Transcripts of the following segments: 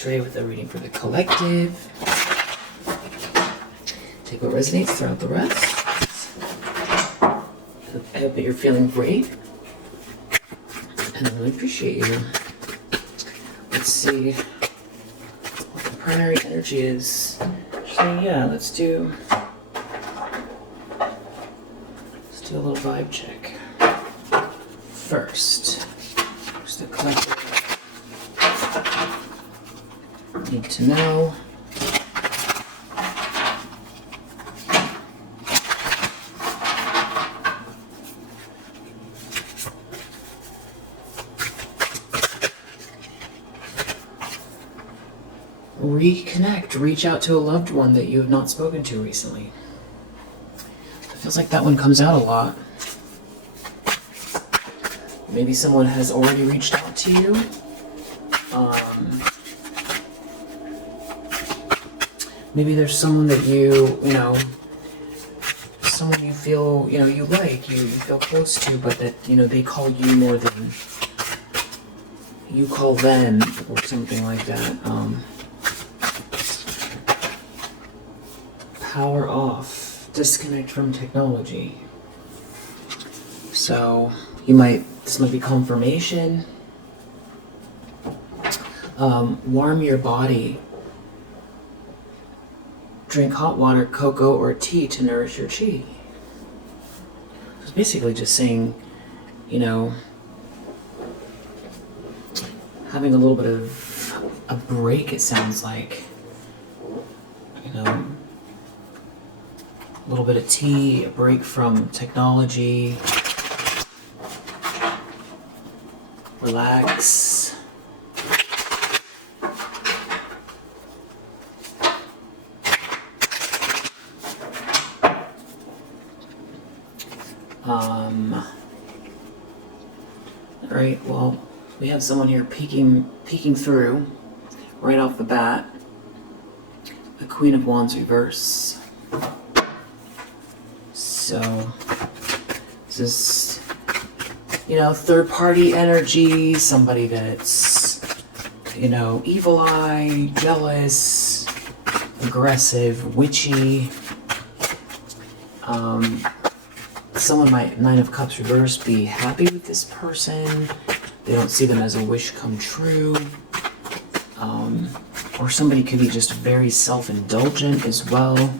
straight with a reading for the collective. Take what resonates, throw out the rest. I hope that you're feeling great. And I really appreciate you. Let's see what the primary energy is. Actually, yeah, let's do a little vibe check. First, what's the collective need to know? Reconnect, reach out to a loved one that you have not spoken to recently. It feels like that one comes out a lot. Maybe someone has already reached out to you. Maybe there's someone that someone you feel, you like, you feel close to, but that, they call you more than you call them, or something like that. Power off, disconnect from technology. So this might be confirmation. Warm your body. Drink hot water, cocoa, or tea to nourish your chi. It's basically just saying, having a little bit of a break, it sounds like. A little bit of tea, a break from technology. Relax. Alright, well, we have someone here peeking through right off the bat. The Queen of Wands reverse. So, this is, third-party energy, somebody that's, evil eye, jealous, aggressive, witchy. Someone might, 9 of Cups reverse, be happy with this person. They don't see them as a wish come true. Or somebody could be just very self-indulgent as well.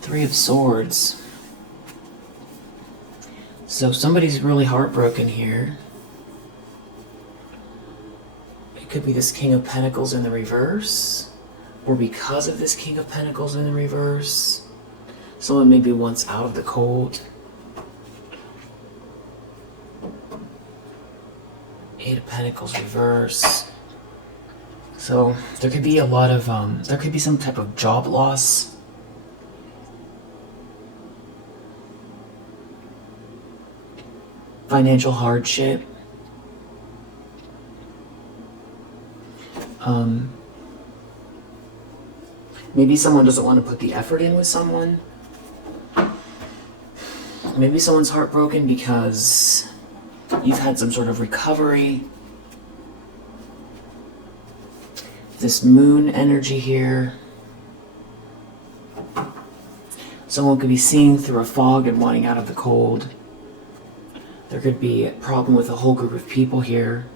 3 of Swords. So somebody's really heartbroken here. It could be this King of Pentacles in the reverse. Or because of this King of Pentacles in the reverse, someone maybe wants out of the cold. 8 of Pentacles reverse. So there could be a lot of, there could be some type of job loss. Financial hardship. Maybe someone doesn't want to put the effort in with someone. Maybe someone's heartbroken because you've had some sort of recovery. This moon energy here. Someone could be seeing through a fog and wanting out of the cold. There could be a problem with a whole group of people here.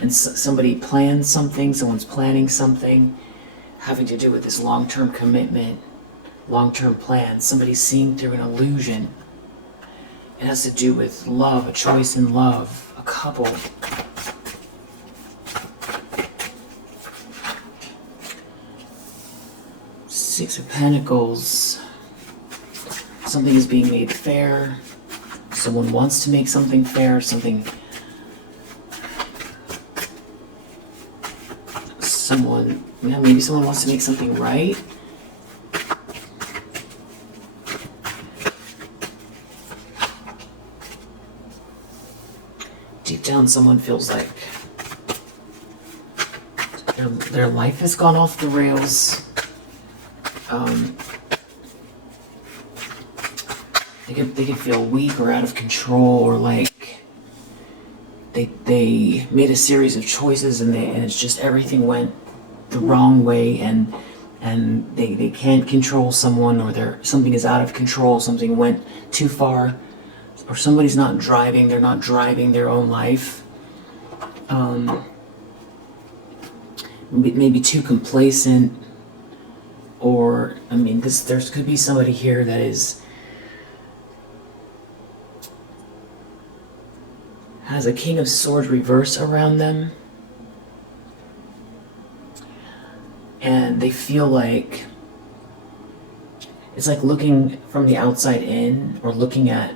And somebody plans something, someone's planning something having to do with this long-term commitment, long-term plan. Somebody's seeing through an illusion. It has to do with love, a choice in love, a couple. Six of Pentacles. Something is being made fair. Someone wants to make something fair, maybe someone wants to make something right. Deep down, someone feels like their life has gone off the rails. They could feel weak or out of control, or like they made a series of choices, and it's just everything went the wrong way, and they can't control someone, or something is out of control, something went too far, or somebody's not driving, they're not driving their own life. Maybe too complacent, or, I mean, there could be somebody here that has a King of Swords reverse around them, and they feel like it's like looking from the outside in, or looking at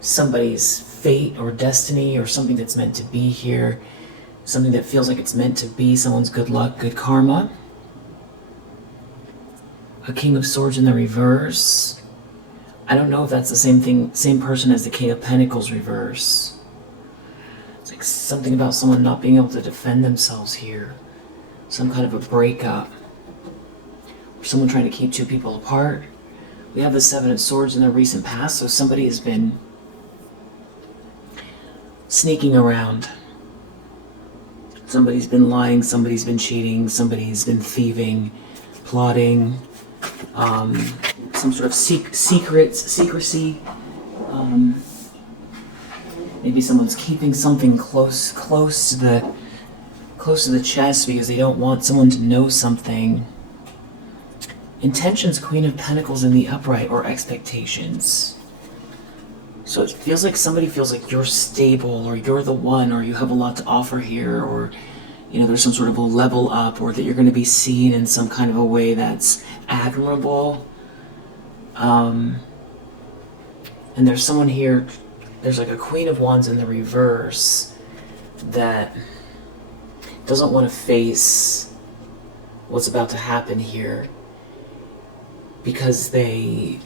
somebody's fate or destiny, or something that's meant to be here, something that feels like it's meant to be, someone's good luck, good karma. A King of Swords in the reverse. I don't know if that's the same person as the King of Pentacles reverse. It's like something about someone not being able to defend themselves here. Some kind of a breakup. Or someone trying to keep two people apart. We have the Seven of Swords in the recent past, so somebody has been sneaking around. Somebody's been lying, somebody's been cheating, somebody's been thieving, plotting, some sort of secrecy. Maybe someone's keeping something close to the chest because they don't want someone to know something. Intentions, Queen of Pentacles in the upright, or expectations. So it feels like somebody feels like you're stable, or you're the one, or you have a lot to offer here, or there's some sort of a level up, or that you're going to be seen in some kind of a way that's admirable. And there's someone here, there's like a Queen of Wands in the reverse that doesn't want to face what's about to happen here because they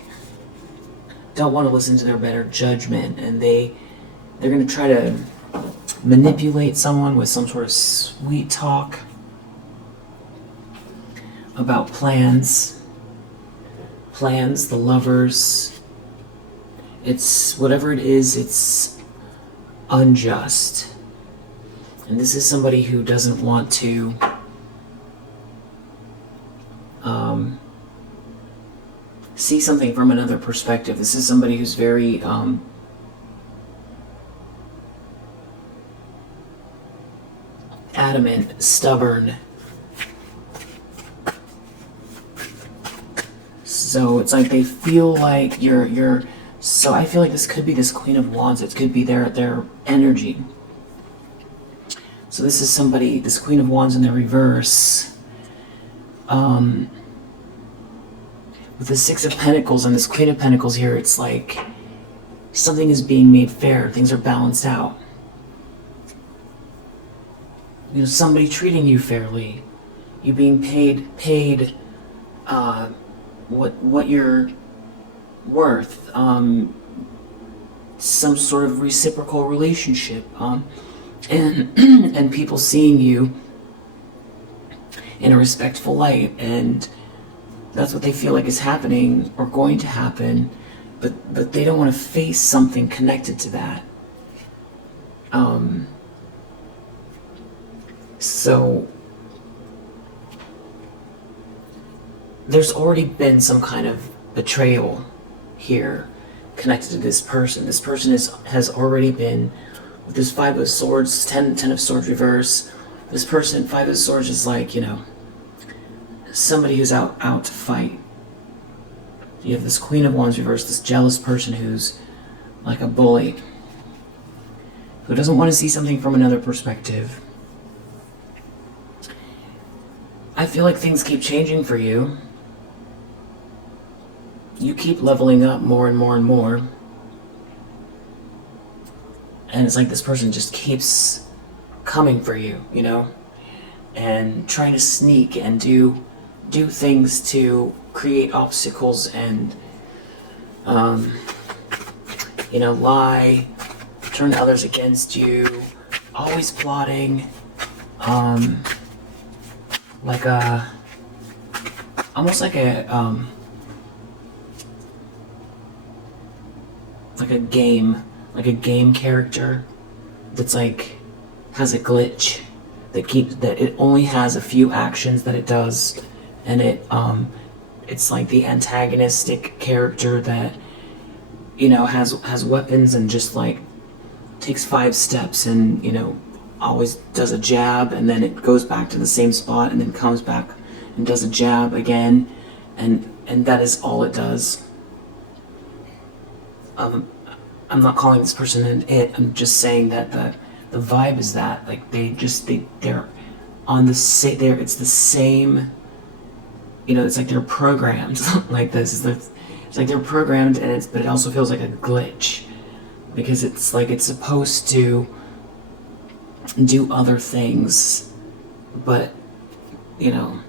don't want to listen to their better judgment, and they're going to try to manipulate someone with some sort of sweet talk about plans, the lovers. It's whatever it is, it's unjust. And this is somebody who doesn't want to see something from another perspective. This is somebody who's very adamant, stubborn. So it's like they feel like you're so I feel like this could be this Queen of Wands. It could be their energy. So this is somebody, this Queen of Wands in the reverse, with the Six of Pentacles and this Queen of Pentacles here. It's like something is being made fair. Things are balanced out. Somebody treating you fairly. You being paid what you're worth. Some sort of reciprocal relationship. And people seeing you in a respectful light, and that's what they feel like is happening or going to happen, but they don't want to face something connected to that. So there's already been some kind of betrayal here connected to this person. This person has already been, with this Five of Swords, 10 of Swords reverse. This person, Five of Swords, is like, somebody who's out to fight. You have this Queen of Wands reverse, this jealous person who's like a bully, who doesn't want to see something from another perspective. I feel like things keep changing for you. You keep leveling up more and more and more. And it's like this person just keeps coming for you, and trying to sneak and do things to create obstacles and, lie, turn others against you, always plotting, almost like a game character. that's like has a glitch that it only has a few actions that it does, and it's like the antagonistic character that, you know, has weapons and just like takes 5 steps and, you know, always does a jab, and then it goes back to the same spot and then comes back and does a jab again, and that is all it does. I'm not calling this person an it. I'm just saying that the vibe is that, like, they're on the same. It's the same. You know, it's like they're programmed like this. It's like they're programmed, but it also feels like a glitch, because it's like it's supposed to do other things, but, you know,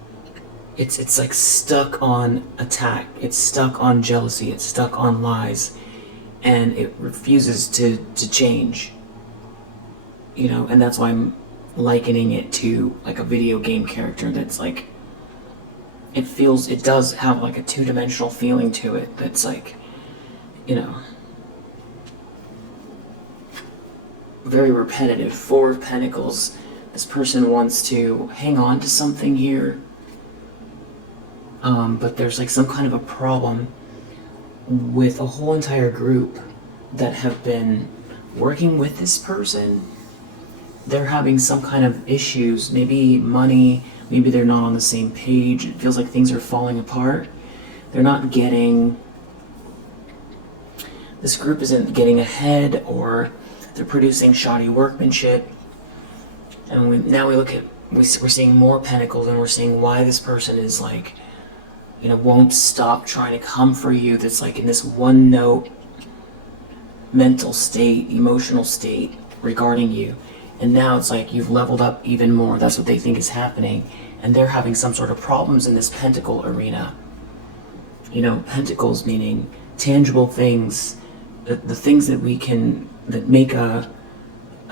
it's like stuck on attack. It's stuck on jealousy. It's stuck on lies, and it refuses to change. You know, and that's why I'm likening it to like a video game character that's like, it does have like a 2-dimensional feeling to it that's like, you know, very repetitive. 4 of Pentacles. This person wants to hang on to something here, but there's like some kind of a problem with a whole entire group that have been working with this person. They're having some kind of issues, maybe money, maybe they're not on the same page. It feels like things are falling apart. They're not getting, this group isn't getting ahead, or they're producing shoddy workmanship. And now we look at, we're seeing more Pentacles, and we're seeing why this person is like, you know, won't stop trying to come for you. That's like in this one note mental state, emotional state regarding you. And now it's like you've leveled up even more. That's what they think is happening. And they're having some sort of problems in this Pentacle arena. You know, Pentacles meaning tangible things, the things that we can, that make a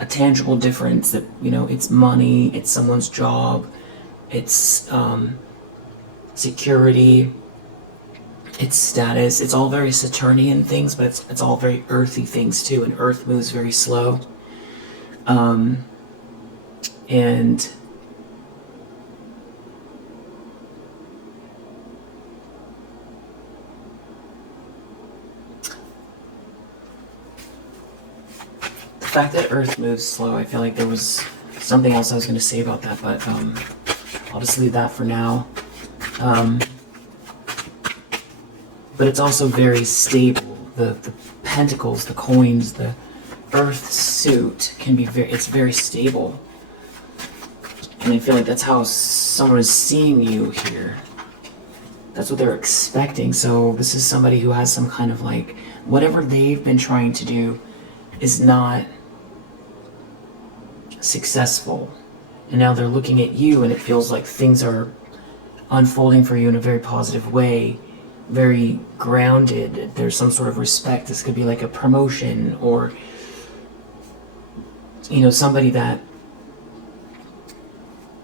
tangible difference, that, you know, it's money, it's someone's job, it's security, it's status. It's all very Saturnian things, but it's all very earthy things too, and Earth moves very slow. And the fact that Earth moves slow, I feel like there was something else I was going to say about that, but I'll just leave that for now. But it's also very stable. The pentacles, the coins, the Earth suit can be it's very stable. And I feel like that's how someone is seeing you here. That's what they're expecting. So this is somebody who has some kind of like, whatever they've been trying to do is not successful. And now they're looking at you, and it feels like things are unfolding for you in a very positive way, very grounded. There's some sort of respect. This could be like a promotion, or, you know, somebody that,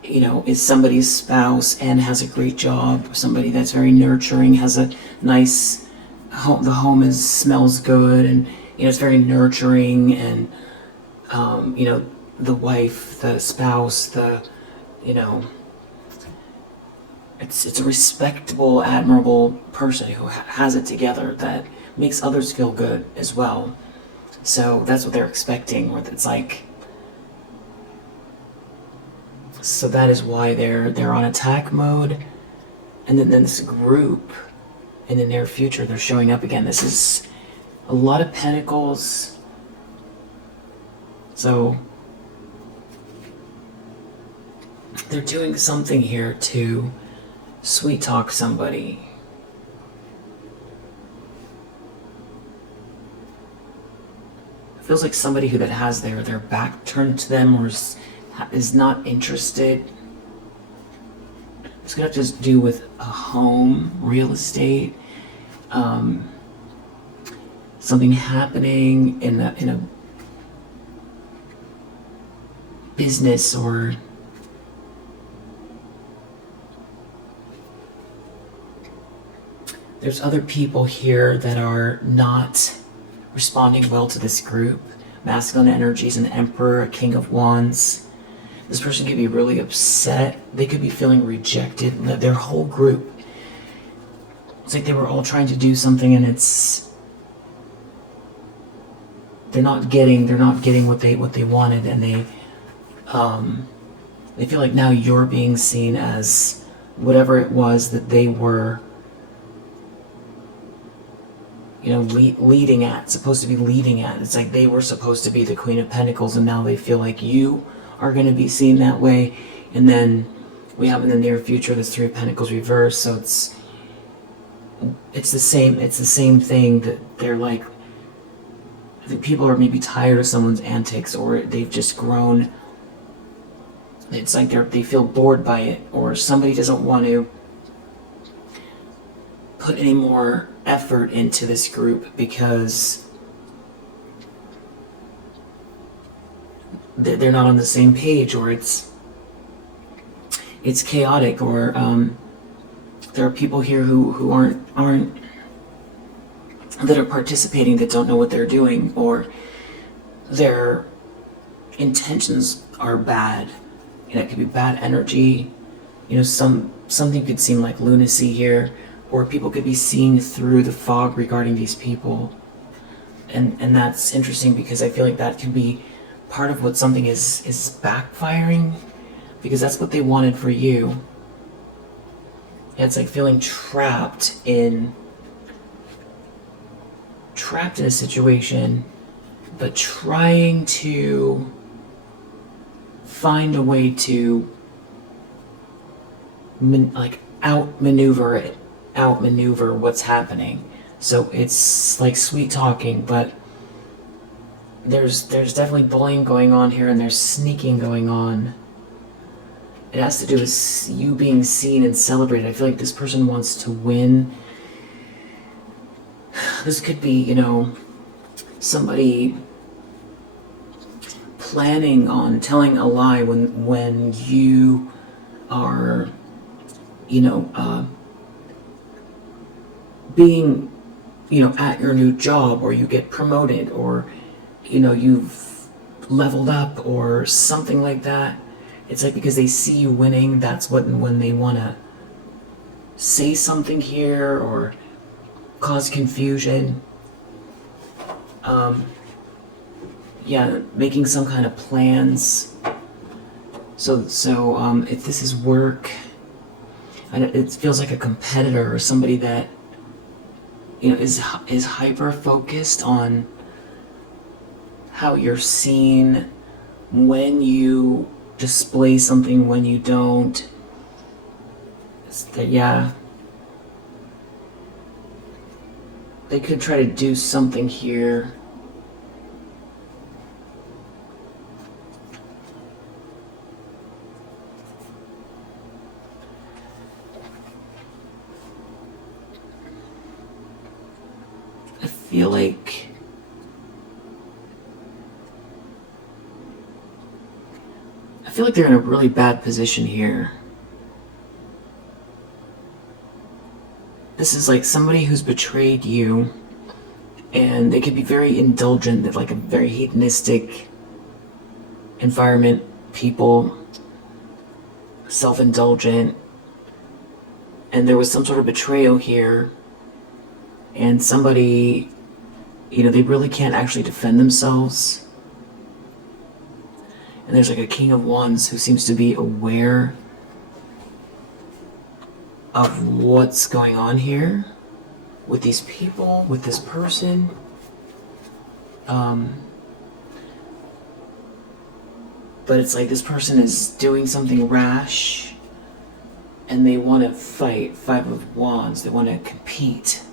you know, is somebody's spouse and has a great job, somebody that's very nurturing, has a nice home, the home smells good, and, you know, it's very nurturing, and, you know, the wife, the spouse, you know, it's a respectable, admirable person who has it together, that makes others feel good as well. So that's what they're expecting, where it's like, so that is why they're on attack mode. And then this group in the near future, they're showing up again. This is a lot of pentacles. So they're doing something here to sweet talk somebody. It feels like somebody that has their back turned to them, or is not interested. It's gonna have to do with a home, real estate, something happening in a business, or there's other people here that are not responding well to this group, masculine energies, an Emperor, a King of Wands. This person could be really upset. They could be feeling rejected. Their whole group, it's like they were all trying to do something, and they're not getting what they wanted, and they feel like now you're being seen as whatever it was that they were, supposed to be leading at. It's like they were supposed to be the Queen of Pentacles, and now they feel like you are going to be seen that way. And then we have in the near future this Three of Pentacles reversed, so it's the same thing, that they're like, I think people are maybe tired of someone's antics, or they've just grown. It's like they feel bored by it, or somebody doesn't want to put any more effort into this group because they're not on the same page, or it's chaotic, or there are people here who aren't that are participating that don't know what they're doing, or their intentions are bad. It could be bad energy. Something could seem like lunacy here, or people could be seeing through the fog regarding these people. And that's interesting, because I feel like that can be part of what something is backfiring, because that's what they wanted for you. Yeah, it's like feeling trapped in a situation, but trying to find a way to outmaneuver what's happening. So it's like sweet talking, but there's definitely bullying going on here, and there's sneaking going on. It has to do with you being seen and celebrated. I feel like this person wants to win. This could be, somebody planning on telling a lie when you are, being, at your new job, or you get promoted, or, you've leveled up, or something like that. It's like because they see you winning, that's when they want to say something here, or cause confusion. Making some kind of plans. So if this is work, and it feels like a competitor, or somebody that is hyper focused on how you're seen, when you display something, when you don't. They could try to do something here. I feel like they're in a really bad position here. This is like somebody who's betrayed you, and they could be very indulgent, like a very hedonistic environment, people, self-indulgent, and there was some sort of betrayal here, and somebody, they really can't actually defend themselves. And there's like a King of Wands who seems to be aware of what's going on here with these people, with this person. But it's like this person is doing something rash, and they want to fight. Five of Wands, they want to compete.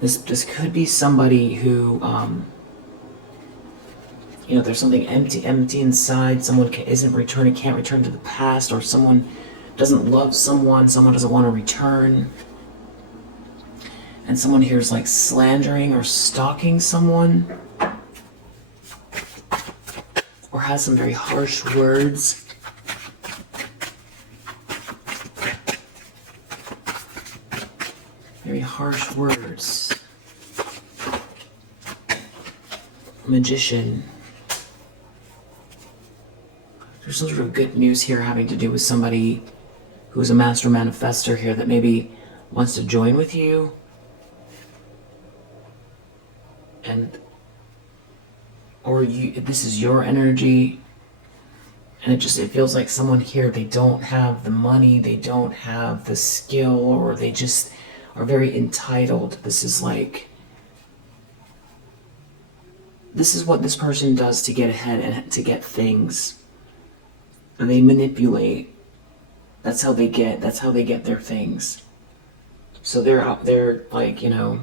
This could be somebody who, there's something empty inside. Someone can't return to the past, or someone doesn't love someone doesn't want to return. And someone here is like slandering or stalking someone, or has some very harsh words. Very harsh words. Magician. There's some sort of good news here having to do with somebody who's a master manifester here that maybe wants to join with you. And this is your energy. And it feels like someone here, they don't have the money, they don't have the skill, or they just are very entitled. This is what this person does to get ahead and to get things. And they manipulate. That's how they get their things. So they're out there, like, you know,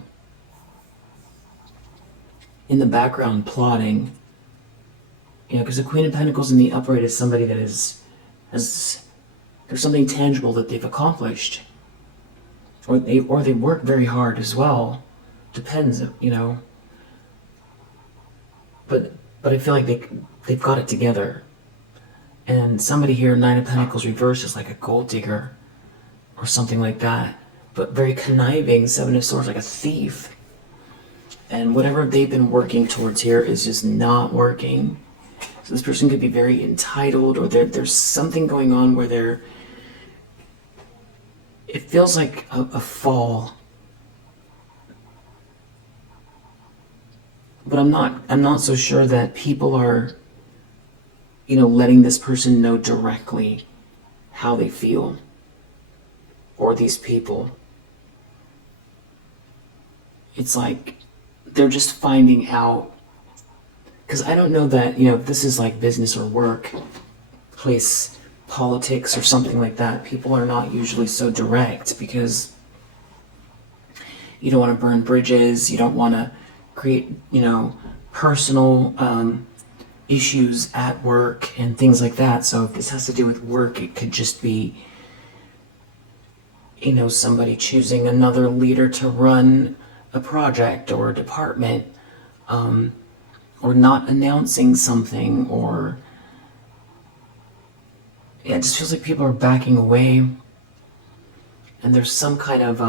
in the background plotting. You know, because the Queen of Pentacles in the upright is somebody that there's something tangible that they've accomplished. Or they work very hard as well. Depends, you know. But I feel like they've got it together. And somebody here, Nine of Pentacles reversed, is like a gold digger or something like that. But very conniving, Seven of Swords, like a thief. And whatever they've been working towards here is just not working. So this person could be very entitled, or there's something going on where it feels like a fall. But I'm not so sure that people are, you know, letting this person know directly how they feel, or these people. It's like they're just finding out. Because I don't know that, you know, if this is like business or work, place, politics or something like that, people are not usually so direct because you don't want to burn bridges, you don't want to create, you know, personal issues at work and things like that. So if this has to do with work, it could just be, you know, somebody choosing another leader to run a project or a department, or not announcing something, or yeah, it just feels like people are backing away. And there's some kind of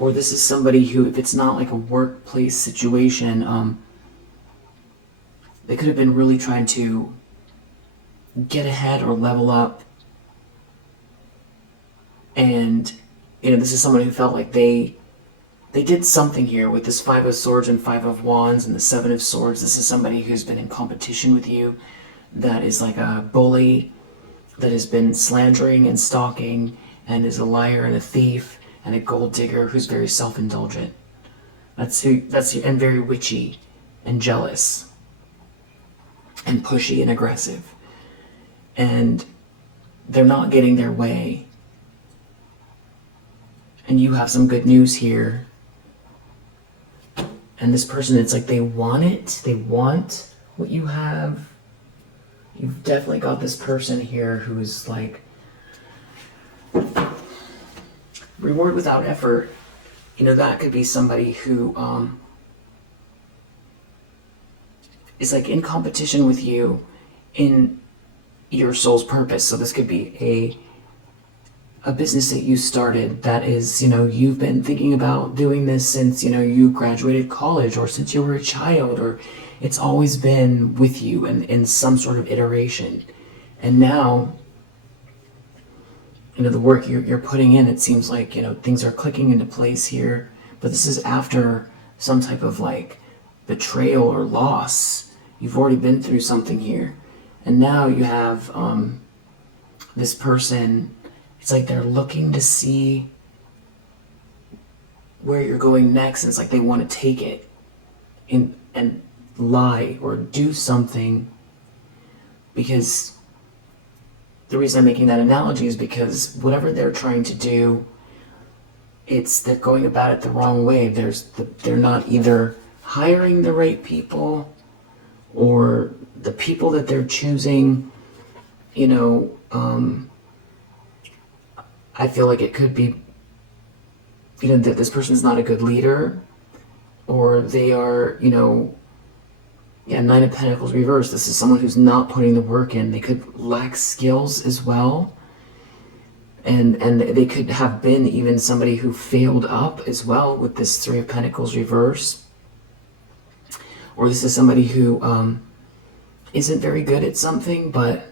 or this is somebody who, if it's not like a workplace situation, they could have been really trying to get ahead or level up. And you know, this is someone who felt like they did something here with this Five of Swords and Five of Wands and the Seven of Swords. This is somebody who's been in competition with you, that is like a bully, that has been slandering and stalking, and is a liar and a thief and a gold digger who's very self-indulgent. That's who, and very witchy and jealous and pushy and aggressive. And they're not getting their way. And you have some good news here. And this person, it's like they want it. They want what you have. You've definitely got this person here who's like reward without effort. You know, that could be somebody who is like in competition with you in your soul's purpose. So this could be a business that you started that is, you know, you've been thinking about doing this since, you know, you graduated college, or since you were a child, or it's always been with you in some sort of iteration. And now, you know, the work you're putting in, it seems like, you know, things are clicking into place here. But this is after some type of like betrayal or loss. You've already been through something here. And now you have this person. It's like they're looking to see where you're going next. And it's like they want to take it and lie or do something. Because the reason I'm making that analogy is because whatever they're trying to do, they're going about it the wrong way. They're not either hiring the right people, or the people that they're choosing, you know, I feel like it could be, you know, that this person's not a good leader, or they are, you know, Nine of Pentacles reversed. This is someone who's not putting the work in. They could lack skills as well. And they could have been even somebody who failed up as well with this Three of Pentacles reverse. or this is somebody who isn't very good at something, but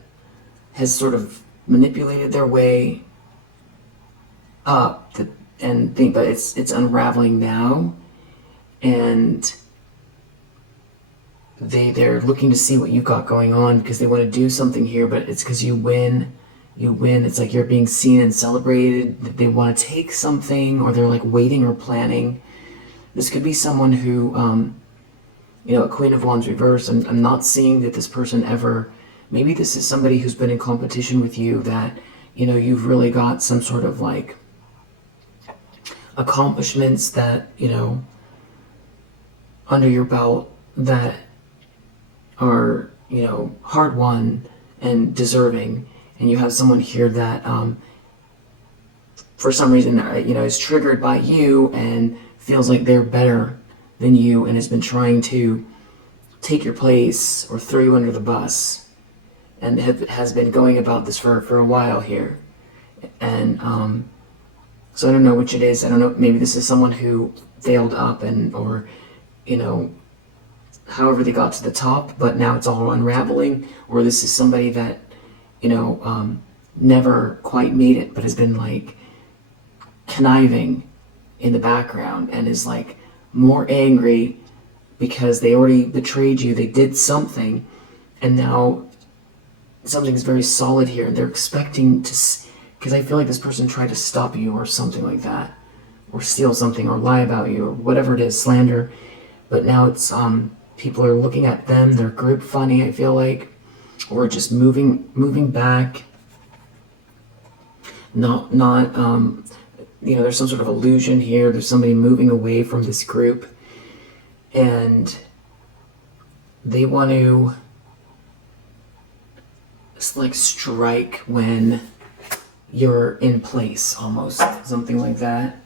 has sort of manipulated their way up, but it's unraveling now, and they're looking to see what you've got going on because they want to do something here, but it's because you win. It's like you're being seen and celebrated, that they want to take something, or they're like waiting or planning. This could be someone who, a Queen of Wands reverse. I'm not seeing that this person ever, maybe this is somebody who's been in competition with you, that, you've really got some sort of like accomplishments that, under your belt that are, hard won and deserving. And you have someone here that, for some reason, is triggered by you and feels like they're better than you and has been trying to take your place or throw you under the bus, and has been going about this for a while here. And so I don't know which it is. I don't know, maybe this is someone who failed up or however they got to the top, but now it's all unraveling, or this is somebody that never quite made it, but has been like conniving in the background and is like more angry because they already betrayed you. They did something, and now something's very solid here, and they're expecting to, because I feel like this person tried to stop you or something like that, or steal something or lie about you or whatever it is, slander. But now it's people are looking at them, their group funny, I feel like, or just moving back. Not there's some sort of illusion here. There's somebody moving away from this group, and they want to like strike when you're in place, almost something like that.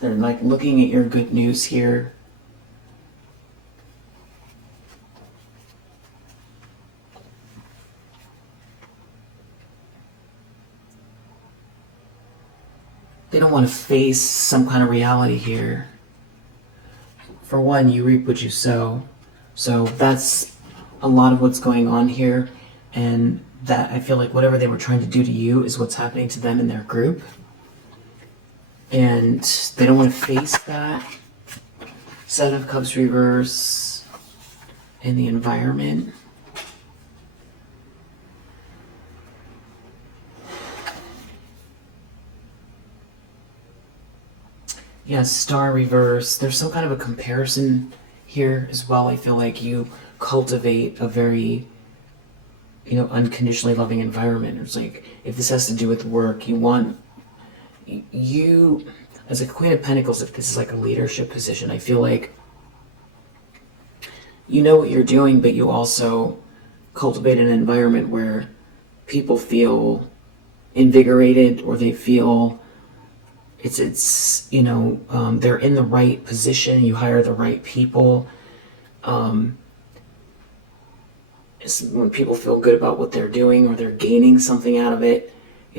They're like looking at your good news here. They don't want to face some kind of reality here. For one, you reap what you sow. So that's a lot of what's going on here. And that, I feel like whatever they were trying to do to you is what's happening to them in their group. And they don't want to face that. Seven of Cups reverse in the environment. Yeah, Star reverse. There's some kind of a comparison here as well. I feel like you cultivate a very, unconditionally loving environment. It's like, if this has to do with work, you, as a Queen of Pentacles, if this is like a leadership position, I feel like you know what you're doing, but you also cultivate an environment where people feel invigorated, or they feel they're in the right position. You hire the right people. It's when people feel good about what they're doing, or they're gaining something out of it.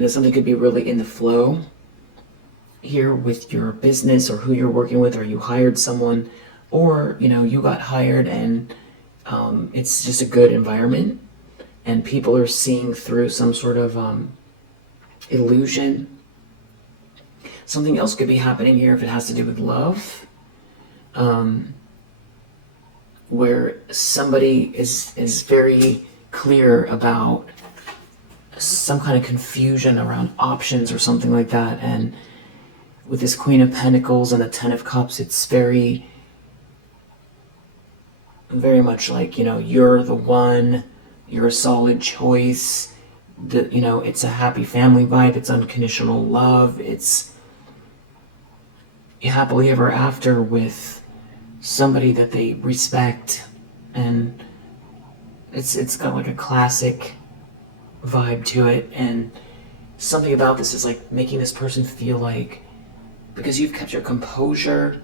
Something could be really in the flow here with your business, or who you're working with, or you hired someone, or you got hired, and it's just a good environment, and people are seeing through some sort of illusion. Something else could be happening here if it has to do with love, where somebody is very clear about some kind of confusion around options or something like that. And with this Queen of Pentacles and the Ten of Cups, it's very, very much like, you're the one, you're a solid choice. It's a happy family vibe. It's unconditional love. It's happily ever after with somebody that they respect, and it's got like a classic vibe to it. And something about this is like making this person feel like, because you've kept your composure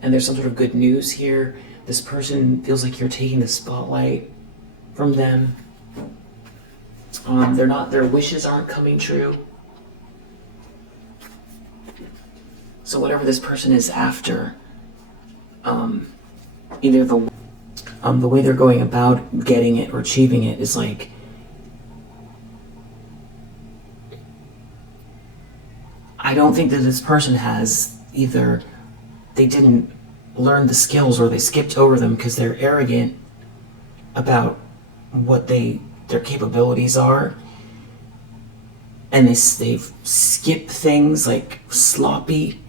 and there's some sort of good news here, this person feels like you're taking the spotlight from them. Their wishes aren't coming true. So whatever this person is after, the way they're going about getting it or achieving it is like, I don't think that this person has either, they didn't learn the skills or they skipped over them because they're arrogant about what their capabilities are, and they skip things like sloppy,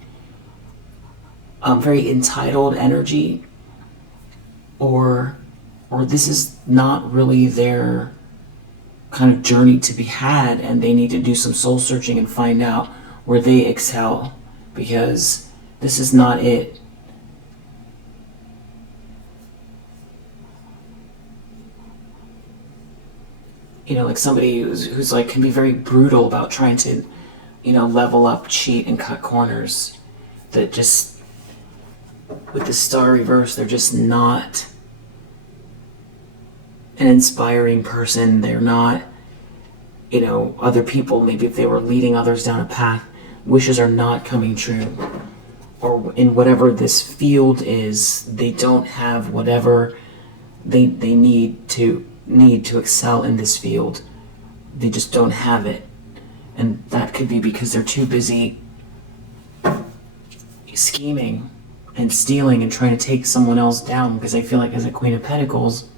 very entitled energy, or this is not really their kind of journey to be had, and they need to do some soul searching and find out where they excel, because this is not it. You know, like somebody who's like can be very brutal about trying to, you know, level up, cheat, and cut corners. That just, with the star reverse, they're just not an inspiring person. They're not, you know, other people, maybe if they were leading others down a path, wishes are not coming true. Or in whatever this field is, they don't have whatever they need to excel in this field. They just don't have it. And that could be because they're too busy scheming and stealing and trying to take someone else down, because I feel like as a Queen of Pentacles,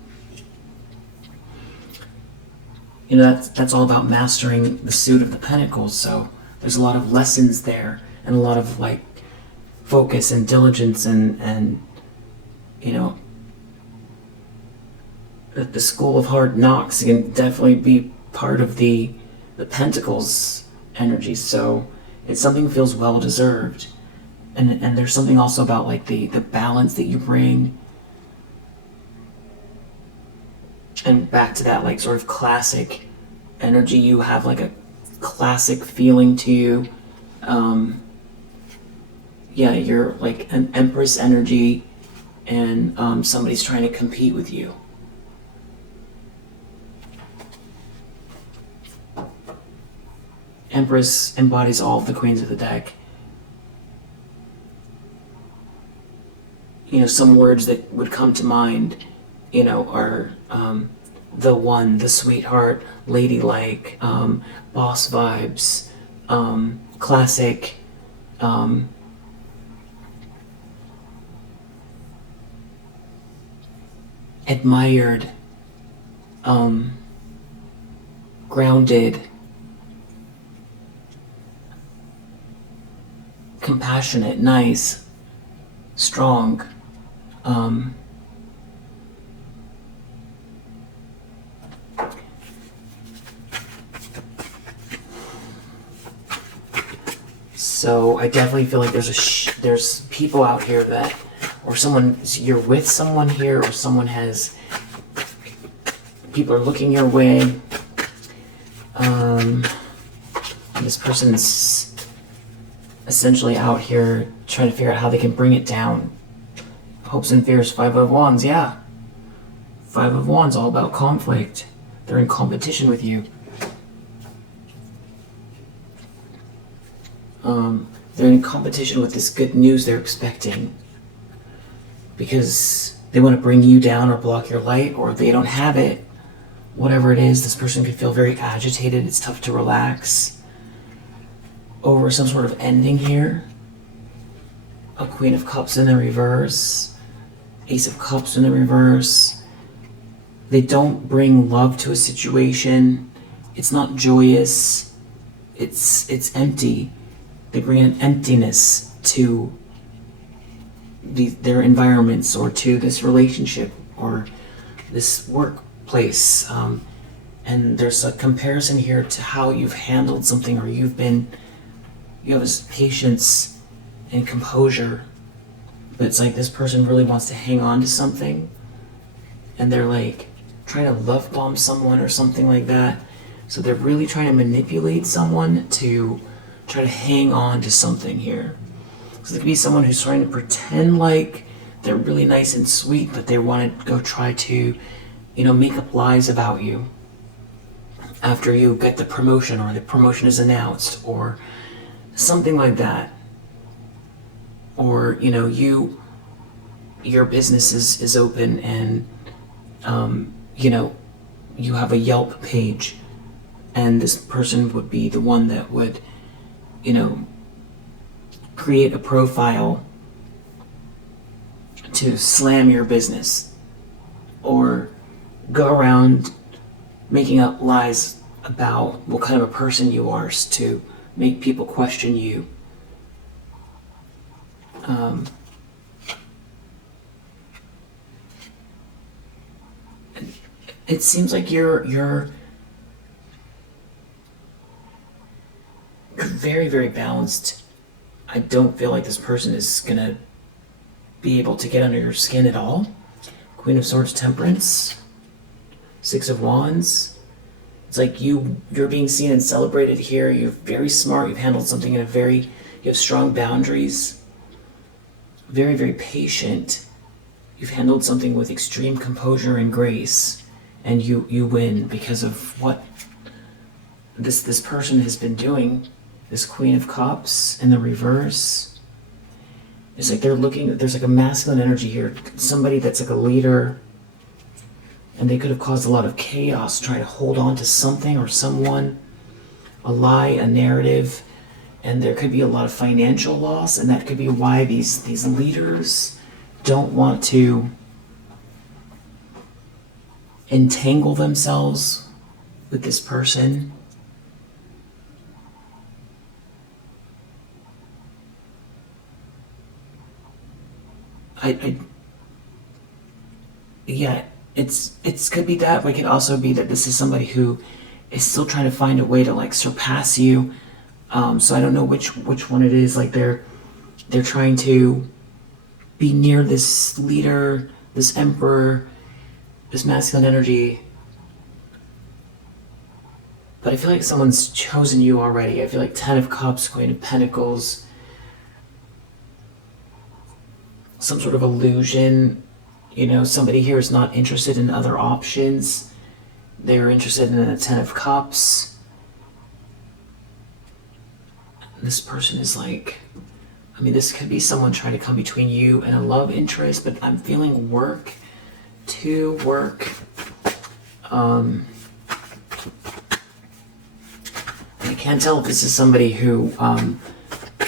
you know, that's all about mastering the suit of the Pentacles. So there's a lot of lessons there, and a lot of like focus and diligence, and you know, the School of Hard Knocks can definitely be part of the Pentacles energy. So it's something that feels well deserved, and there's something also about like the balance that you bring, and back to that like sort of classic energy. You have like a classic feeling to you. Yeah, you're like an Empress energy, and somebody's trying to compete with you. Empress embodies all of the queens of the deck. You know, some words that would come to mind, you know, are the one, the sweetheart, ladylike, boss vibes, classic, admired, grounded, compassionate, nice, strong, so I definitely feel like there's people out here that, or you're with someone here, or people are looking your way. And this person's essentially out here trying to figure out how they can bring it down. Hopes and fears, Five of Wands, yeah. Five of Wands, all about conflict. They're in competition with you. They're in competition with this good news they're expecting, because they want to bring you down or block your light, or they don't have it. Whatever it is, this person could feel very agitated. It's tough to relax over some sort of ending here. A Queen of Cups in the reverse, Ace of Cups in the reverse. They don't bring love to a situation. It's not joyous. It's empty. They bring an emptiness to their environments, or to this relationship, or this workplace. And there's a comparison here to how you've handled something, or you have this patience and composure, but it's like this person really wants to hang on to something, and they're like trying to love bomb someone or something like that. So they're really trying to manipulate someone to try to hang on to something here. So there could be someone who's trying to pretend like they're really nice and sweet, but they want to go try to, you know, make up lies about you after you get the promotion, or the promotion is announced, or something like that. Or, you know, your business is open, and you know, you have a Yelp page, and this person would be the one that would, you know, create a profile to slam your business, or go around making up lies about what kind of a person you are to make people question you. It seems like you're very, very balanced. I don't feel like this person is gonna be able to get under your skin at all. Queen of Swords, Temperance, Six of Wands. It's like you're being seen and celebrated here. You're very smart. You've handled something you have strong boundaries. Very, very patient. You've handled something with extreme composure and grace, and you win because of what this person has been doing. This Queen of Cups in the reverse. It's like there's like a masculine energy here. Somebody that's like a leader, and they could have caused a lot of chaos trying to hold on to something or someone, a lie, a narrative, and there could be a lot of financial loss, and that could be why these leaders don't want to entangle themselves with this person. Yeah, it's could be that, but it could also be that this is somebody who is still trying to find a way to like surpass you. So I don't know which one it is. Like they're trying to be near this leader, this emperor, this masculine energy. But I feel like someone's chosen you already. I feel like Ten of Cups, Queen of Pentacles, some sort of illusion. You know, somebody here is not interested in other options. They're interested in a Ten of Cups. This person is like, I mean, this could be someone trying to come between you and a love interest, but I'm feeling work. I can't tell if this is somebody who,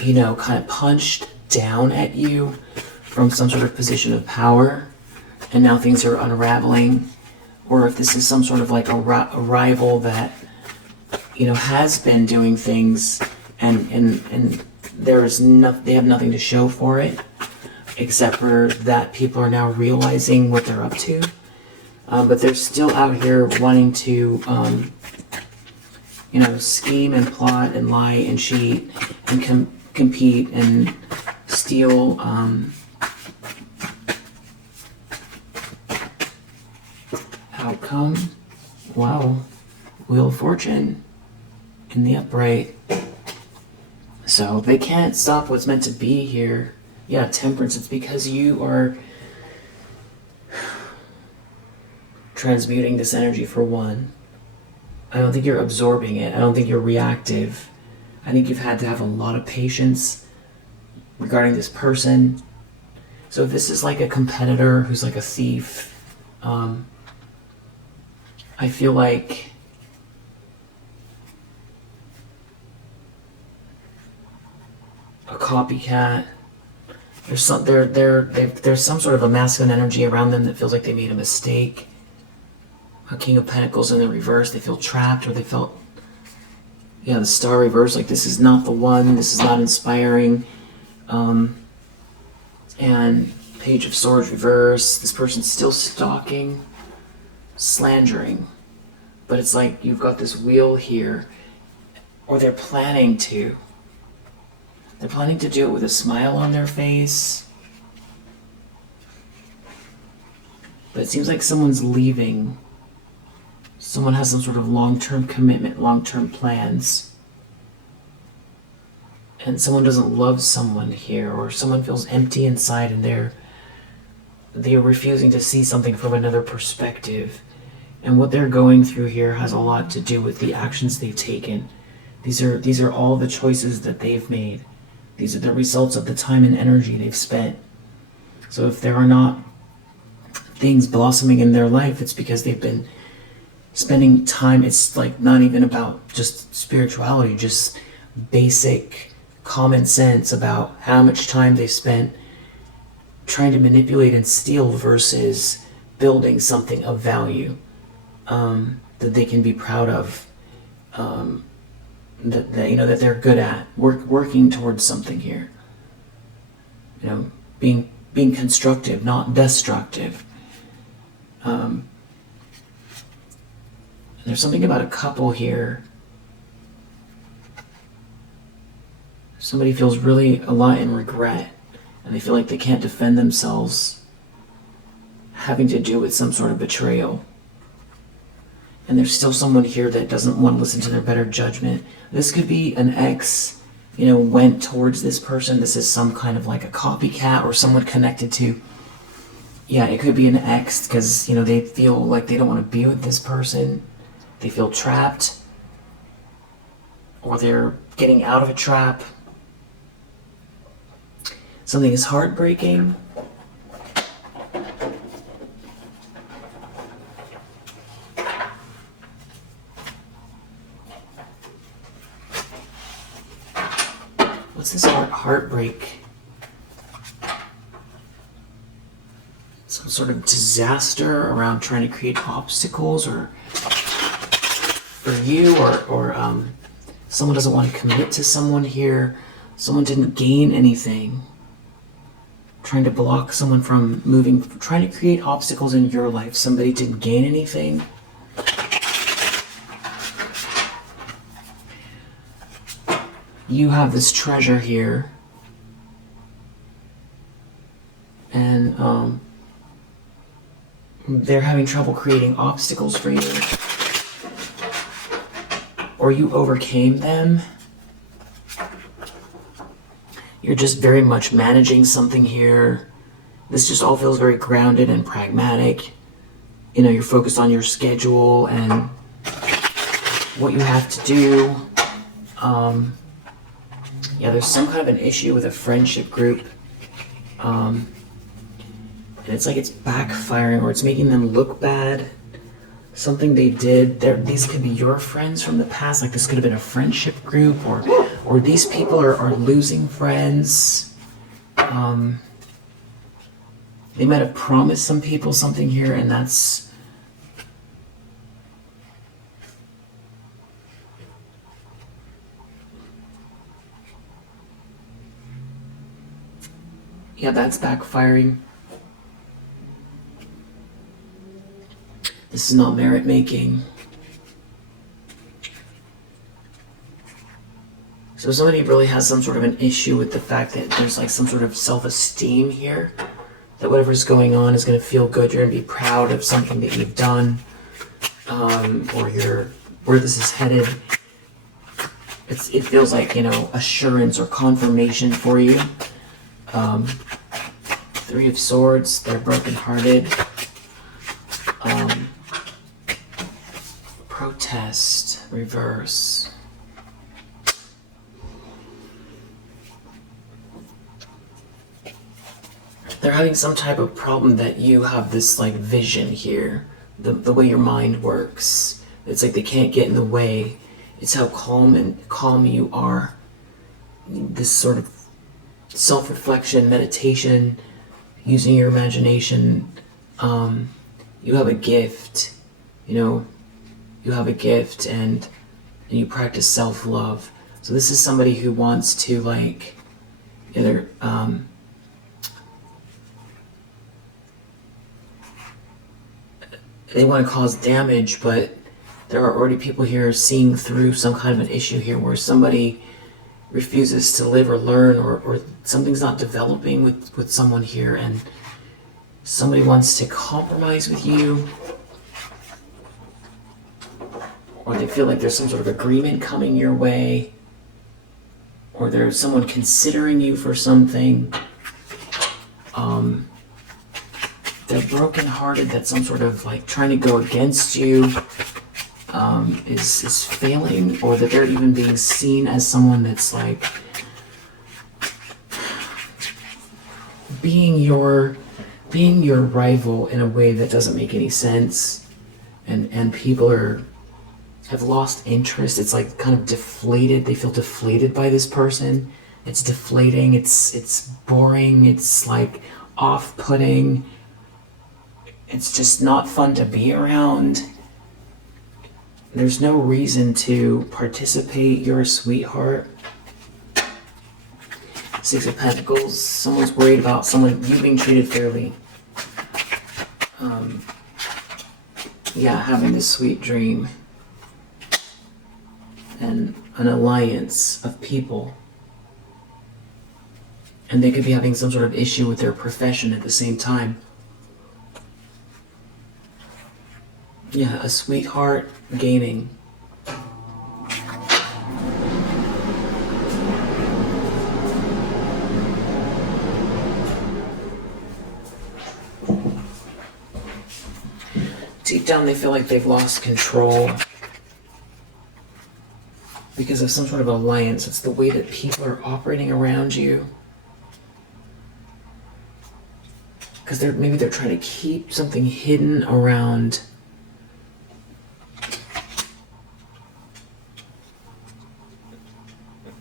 you know, kind of punched down at you from some sort of position of power, and now things are unraveling, or if this is some sort of like a rival that, you know, has been doing things, and they have nothing to show for it, except for that people are now realizing what they're up to, but they're still out here wanting to, you know, scheme and plot and lie and cheat and compete and steal. Outcome, wow, Wheel of Fortune in the upright. So they can't stop what's meant to be here. Yeah, Temperance, it's because you are transmuting this energy for one. I don't think you're absorbing it. I don't think you're reactive. I think you've had to have a lot of patience regarding this person. So if this is like a competitor who's like a thief, I feel like a copycat. There's some there's some sort of a masculine energy around them that feels like they made a mistake. A King of Pentacles in the reverse. They feel trapped, or they felt, yeah, the Star reverse. Like this is not the one. This is not inspiring. And Page of Swords reverse. This person's still stalking, slandering, but it's like you've got this wheel here, or they're planning to do it with a smile on their face, but it seems like someone's leaving. Someone has some sort of long-term commitment, long-term plans, and someone doesn't love someone here, or someone feels empty inside and they're refusing to see something from another perspective. And what they're going through here has a lot to do with the actions they've taken. These are all the choices that they've made. These are the results of the time and energy they've spent. So if there are not things blossoming in their life, it's because they've been spending time. It's like not even about just spirituality, just basic common sense about how much time they spent trying to manipulate and steal versus building something of value, that they can be proud of, that you know, that they're good at working towards something here. You know, being constructive, not destructive. There's something about a couple here. Somebody feels really a lot in regret, and they feel like they can't defend themselves, having to do with some sort of betrayal. And there's still someone here that doesn't want to listen to their better judgment. This could be an ex, you know, went towards this person. This is some kind of like a copycat or someone connected to. Yeah, it could be an ex because, you know, they feel like they don't want to be with this person. They feel trapped, or they're getting out of a trap. Something is heartbreaking. What's this heartbreak? Some sort of disaster around trying to create obstacles, or for you, or someone doesn't want to commit to someone here. Someone didn't gain anything. Trying to block someone from moving, trying to create obstacles in your life. Somebody didn't gain anything. You have this treasure here, and they're having trouble creating obstacles for you, or you overcame them. You're just very much managing something here. This just all feels very grounded and pragmatic. You know, you're focused on your schedule and what you have to do. Yeah, there's some kind of an issue with a friendship group. And it's like it's backfiring, or it's making them look bad. Something they did, these could be your friends from the past. Like this could have been a friendship group, or these people are losing friends. They might have promised some people something here, and that's... Yeah, that's backfiring. This is not merit making. So somebody really has some sort of an issue with the fact that there's like some sort of self-esteem here. That whatever's going on is going to feel good. You're going to be proud of something that you've done. Or where this is headed. It feels like, you know, assurance or confirmation for you. Three of Swords, they're brokenhearted. Protest, reverse. They're having some type of problem that you have this like vision here, the way your mind works. It's like they can't get in the way. It's how calm you are. This sort of self-reflection, meditation, using your imagination. You have a gift, you know. You have a gift, and you practice self-love. So this is somebody who wants to like either they want to cause damage, but there are already people here seeing through some kind of an issue here where somebody refuses to live or learn, or something's not developing with someone here, and somebody wants to compromise with you, or they feel like there's some sort of agreement coming your way, or there's someone considering you for something. They're brokenhearted that some sort of like trying to go against you is failing, or that they're even being seen as someone that's like being your being your rival in a way that doesn't make any sense, and people have lost interest. It's like kind of deflated. They feel deflated by this person. It's deflating. It's boring. It's like off-putting. It's just not fun to be around. There's no reason to participate. You're a sweetheart. Six of Pentacles. Someone's worried about you being treated fairly. Yeah, having this sweet dream. And an alliance of people. And they could be having some sort of issue with their profession at the same time. Yeah, a sweetheart gaining. Deep down they feel like they've lost control because of some sort of alliance. It's the way that people are operating around you. Because maybe they're trying to keep something hidden around.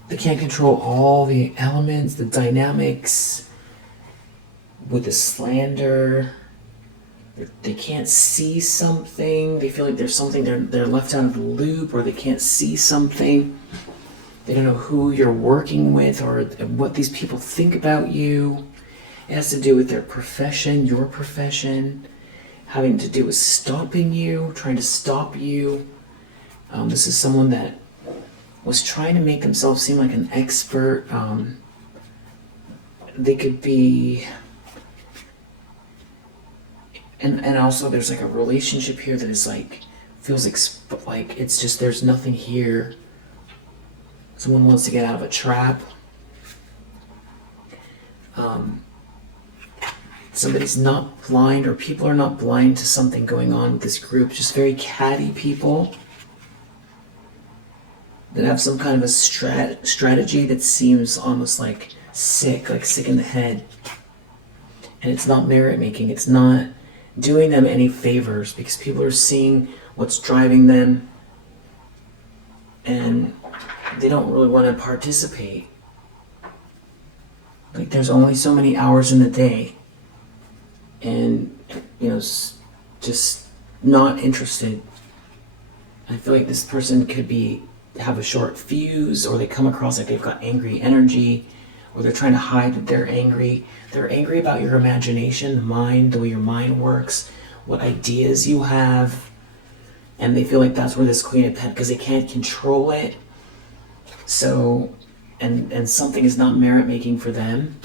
They can't control all the elements, the dynamics with the slander. They can't see something. They feel like there's something they're left out of the loop, or they can't see something. They don't know who you're working with or what these people think about you. It has to do with their profession, your profession, having to do with stopping you, trying to stop you. This is someone that was trying to make themselves seem like an expert. They could be... And also there's like a relationship here that is like, feels like it's just, there's nothing here. Someone wants to get out of a trap. Somebody's not blind, or people are not blind to something going on with this group. Just very catty people that have some kind of a strategy that seems almost like sick in the head. And it's not merit making. It's not doing them any favors, because people are seeing what's driving them and they don't really want to participate. Like, there's only so many hours in the day, and just not interested. I feel like this person could have a short fuse, or they come across like they've got angry energy, or they're trying to hide that they're angry. They're angry about your imagination, the mind, the way your mind works, what ideas you have. And they feel like that's where this Queen of Pentacles, because they can't control it. So, and something is not merit making for them.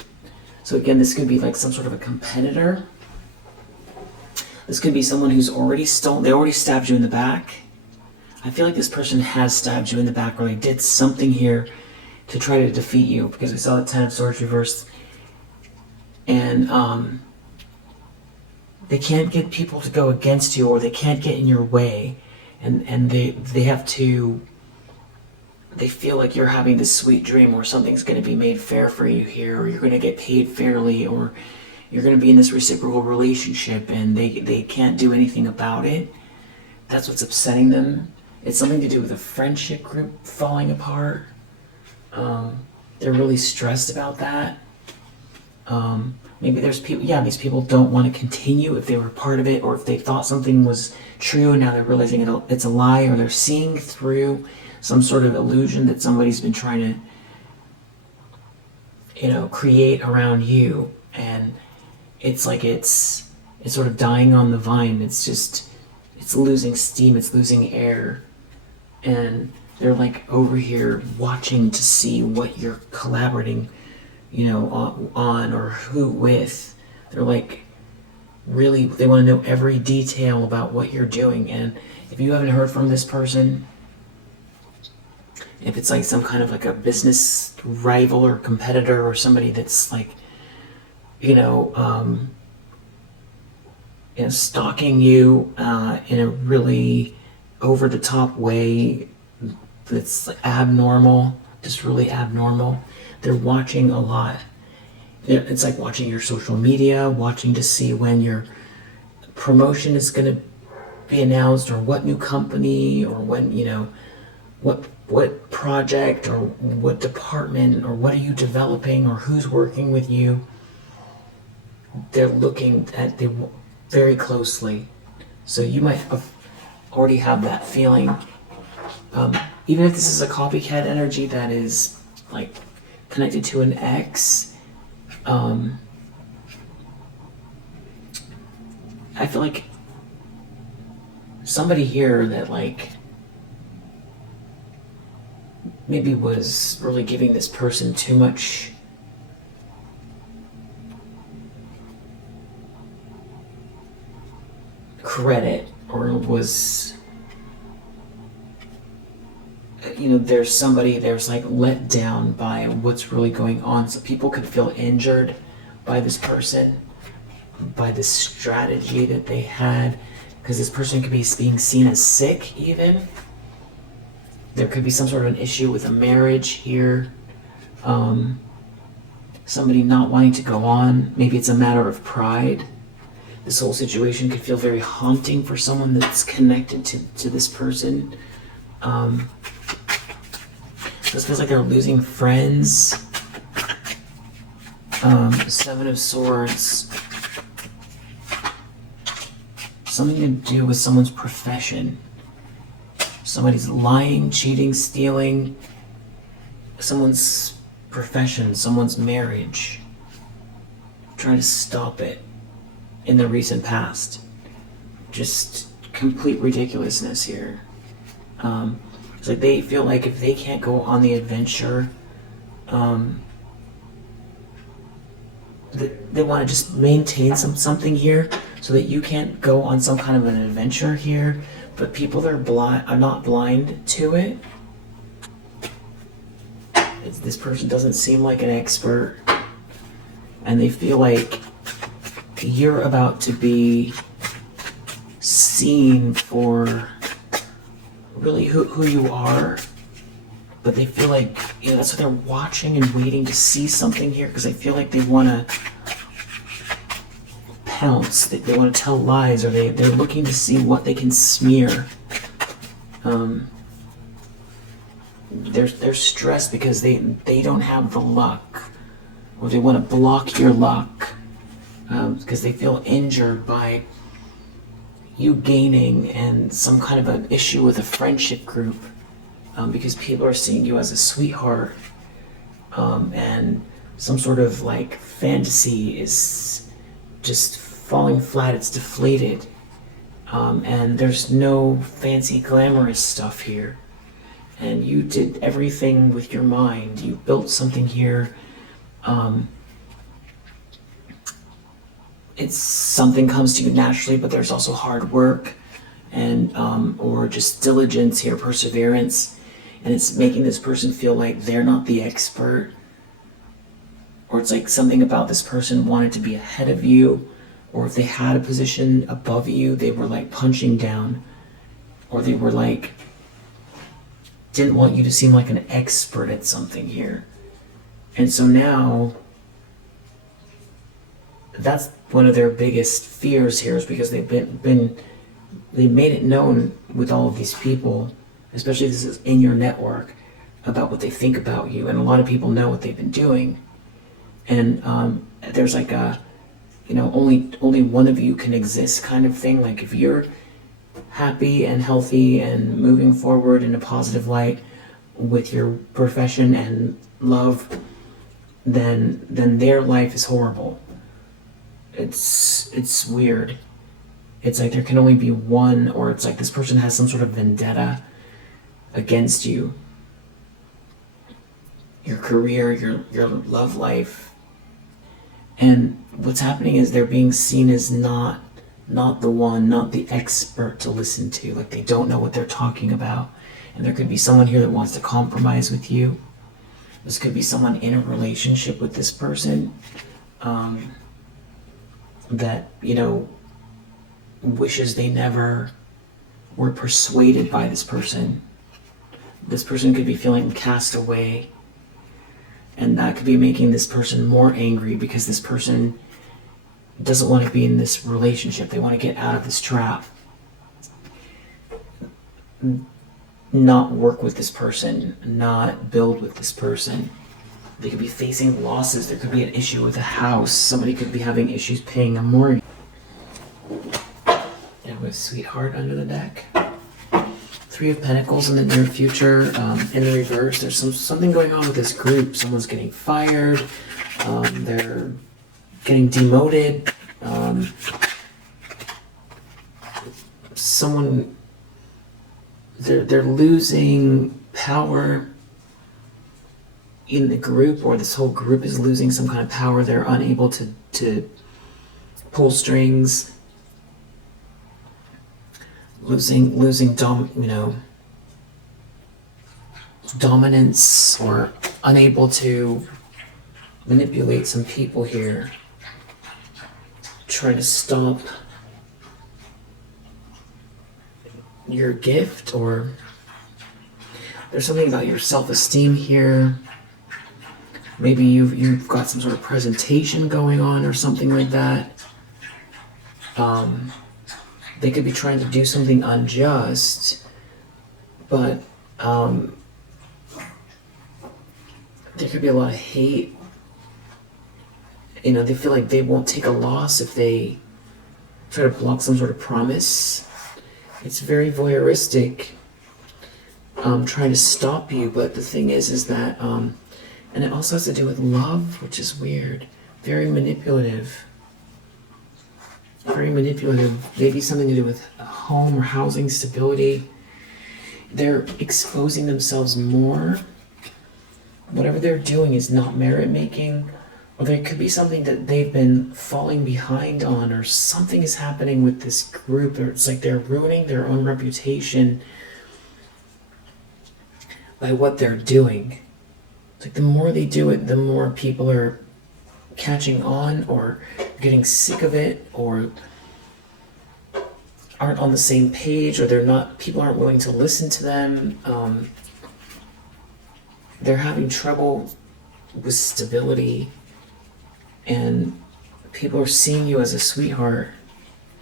So again, this could be like some sort of a competitor. This could be someone who's already they already stabbed you in the back. I feel like this person has stabbed you in the back, or they did something here to try to defeat you, because we saw the Ten of Swords reversed. And they can't get people to go against you, or they can't get in your way. And they have to, they feel like you're having this sweet dream where something's going to be made fair for you here, or you're going to get paid fairly, or you're going to be in this reciprocal relationship, and they can't do anything about it. That's what's upsetting them. It's something to do with a friendship group falling apart. They're really stressed about that. Maybe there's people, these people don't want to continue if they were part of it, or if they thought something was true and now they're realizing it's a lie, or they're seeing through some sort of illusion that somebody's been trying to, create around you. And it's like it's sort of dying on the vine. It's losing steam, it's losing air. And they're like over here watching to see what you're collaborating, on or who with. They're like, really, they want to know every detail about what you're doing. And if you haven't heard from this person, if it's like some kind of like a business rival or competitor, or somebody that's like, stalking you in a really over-the-top way that's abnormal, just really abnormal. They're watching a lot. It's like watching your social media, watching to see when your promotion is going to be announced, or what new company, or when, what project, or what department, or what are you developing, or who's working with you. They're looking at very closely. So you might already have that feeling. Even if this is a copycat energy that is like connected to an ex, I feel like somebody here that like maybe was really giving this person too much credit, or was, there's like let down by what's really going on. So people could feel injured by this person, by this strategy that they had, because this person could be being seen as sick even. There could be some sort of an issue with a marriage here. Somebody not wanting to go on. Maybe it's a matter of pride. This whole situation could feel very haunting for someone that's connected to this person. This feels like they're losing friends. Seven of Swords. Something to do with someone's profession. Somebody's lying, cheating, stealing. Someone's profession, someone's marriage. Trying to stop it in the recent past. Just complete ridiculousness here. It's like they feel like if they can't go on the adventure, they want to just maintain something here so that you can't go on some kind of an adventure here. But people that are not blind to it. This person doesn't seem like an expert, and they feel like you're about to be seen for really who you are, but they feel like that's what they're watching and waiting to see something here, because they feel like they want to pounce, they want to tell lies, or they're looking to see what they can smear. They're stressed because they don't have the luck, or they want to block your luck, because they feel injured by you gaining, and some kind of an issue with a friendship group, because people are seeing you as a sweetheart, and some sort of like fantasy is just falling flat, it's deflated, and there's no fancy glamorous stuff here. And you did everything with your mind. You built something here. It's something comes to you naturally, but there's also hard work and or just diligence here, perseverance, and it's making this person feel like they're not the expert, or it's like something about this person wanted to be ahead of you, or if they had a position above you, they were like punching down, or they were like didn't want you to seem like an expert at something here. And so now that's one of their biggest fears here, is because they've made it known with all of these people, especially if this is in your network, about what they think about you, and a lot of people know what they've been doing. And there's like a only one of you can exist kind of thing. Like if you're happy and healthy and moving forward in a positive light with your profession and love, then their life is horrible. It's weird. It's like there can only be one, or it's like this person has some sort of vendetta against you, your career, your love life. And what's happening is they're being seen as not the one, not the expert to listen to. Like they don't know what they're talking about. And there could be someone here that wants to compromise with you. This could be someone in a relationship with this person that, wishes they never were persuaded by this person. This person could be feeling cast away. And that could be making this person more angry because this person doesn't want to be in this relationship. They want to get out of this trap. Not work with this person, not build with this person. They could be facing losses. There could be an issue with a house. Somebody could be having issues paying a mortgage. And with Sweetheart under the deck. Three of Pentacles in the near future. In the reverse, there's something going on with this group. Someone's getting fired. They're getting demoted. They're losing power in the group, or this whole group is losing some kind of power. They're unable to pull strings. Losing dominance, or unable to manipulate some people here. Try to stop your gift, or there's something about your self-esteem here. Maybe you've got some sort of presentation going on or something like that. They could be trying to do something unjust, but there could be a lot of hate. They feel like they won't take a loss if they try to block some sort of promise. It's very voyeuristic, trying to stop you, but the thing is that, and it also has to do with love, which is weird. Very manipulative. Very manipulative. Maybe something to do with home or housing stability. They're exposing themselves more. Whatever they're doing is not merit-making. Or there could be something that they've been falling behind on, or something is happening with this group, or it's like they're ruining their own reputation by what they're doing. It's like the more they do it, the more people are catching on, or getting sick of it, or aren't on the same page, or people aren't willing to listen to them. They're having trouble with stability. And people are seeing you as a sweetheart,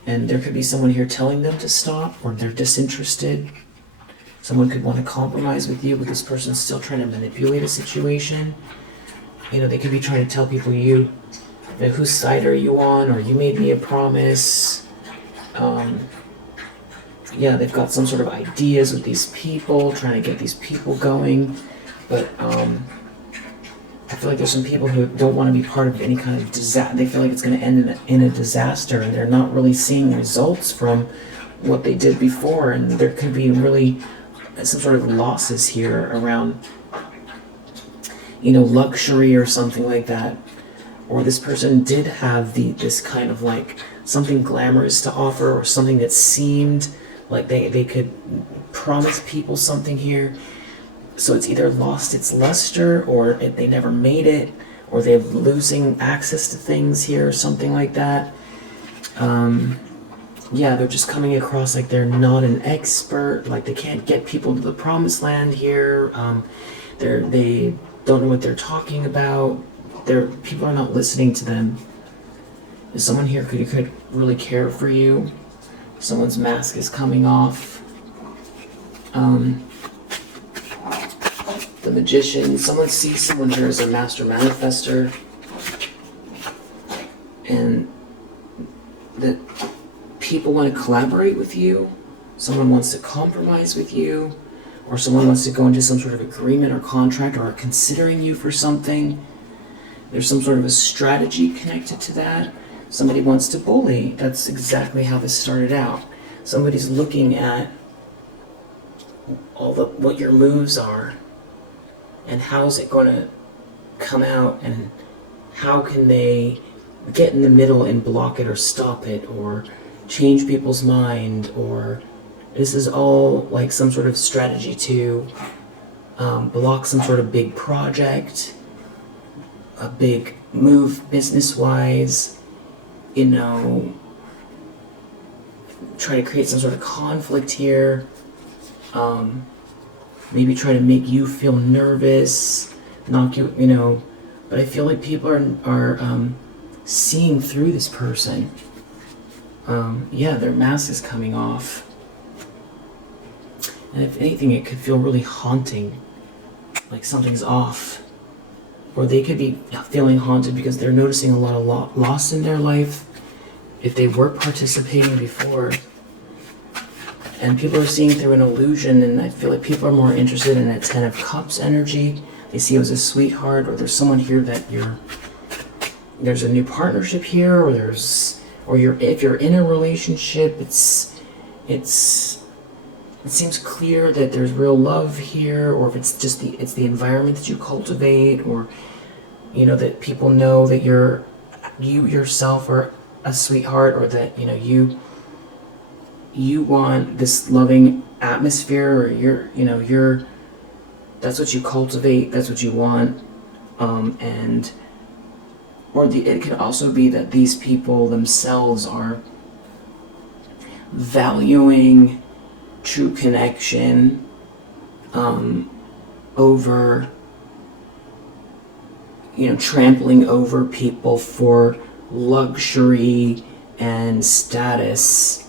and there could be someone here telling them to stop, or they're disinterested. Someone could want to compromise with you, but this person's still trying to manipulate a situation. They could be trying to tell people whose side are you on, or you made me a promise. They've got some sort of ideas with these people, trying to get these people going, but I feel like there's some people who don't want to be part of any kind of disaster. They feel like it's going to end in a disaster, and they're not really seeing results from what they did before, and there could be really some sort of losses here around, luxury or something like that. Or this person did have this kind of like something glamorous to offer, or something that seemed like they could promise people something here. So it's either lost its luster, or they never made it, or they're losing access to things here, or something like that. They're just coming across like they're not an expert, like they can't get people to the promised land here. They don't know what they're talking about. People are not listening to them. There's someone here who could really care for you. Someone's mask is coming off. The Magician. Someone sees someone here as a master manifester, and that people want to collaborate with you. Someone wants to compromise with you, or someone wants to go into some sort of agreement or contract, or are considering you for something. There's some sort of a strategy connected to that. Somebody wants to bully. That's exactly how this started out. Somebody's looking at what your moves are, and how's it going to come out, and how can they get in the middle and block it or stop it or change people's mind, or this is all like some sort of strategy to block some sort of big project, a big move business-wise, try to create some sort of conflict here. Maybe try to make you feel nervous. knock you, but I feel like people are seeing through this person. Yeah, their mask is coming off. And if anything, it could feel really haunting, like something's off. Or they could be feeling haunted because they're noticing a lot of loss in their life if they were participating before. And people are seeing through an illusion, and I feel like people are more interested in a 10 of Cups energy. They see you as a sweetheart, or there's someone here that there's a new partnership here, or if you're in a relationship, it seems clear that there's real love here, or if it's just the environment that you cultivate, or that people know that you yourself are a sweetheart, or that you want this loving atmosphere, or that's what you cultivate, that's what you want, it could also be that these people themselves are valuing true connection over trampling over people for luxury and status,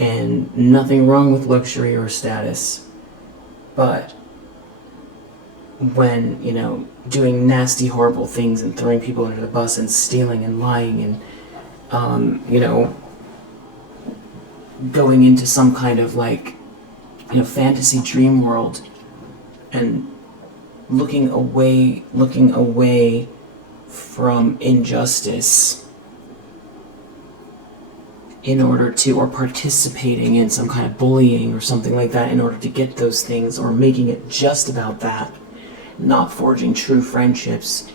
and nothing wrong with luxury or status, but when doing nasty, horrible things and throwing people under the bus and stealing and lying and going into some kind of fantasy dream world and looking away from injustice in order to, or participating in some kind of bullying or something like that in order to get those things, or making it just about that, not forging true friendships.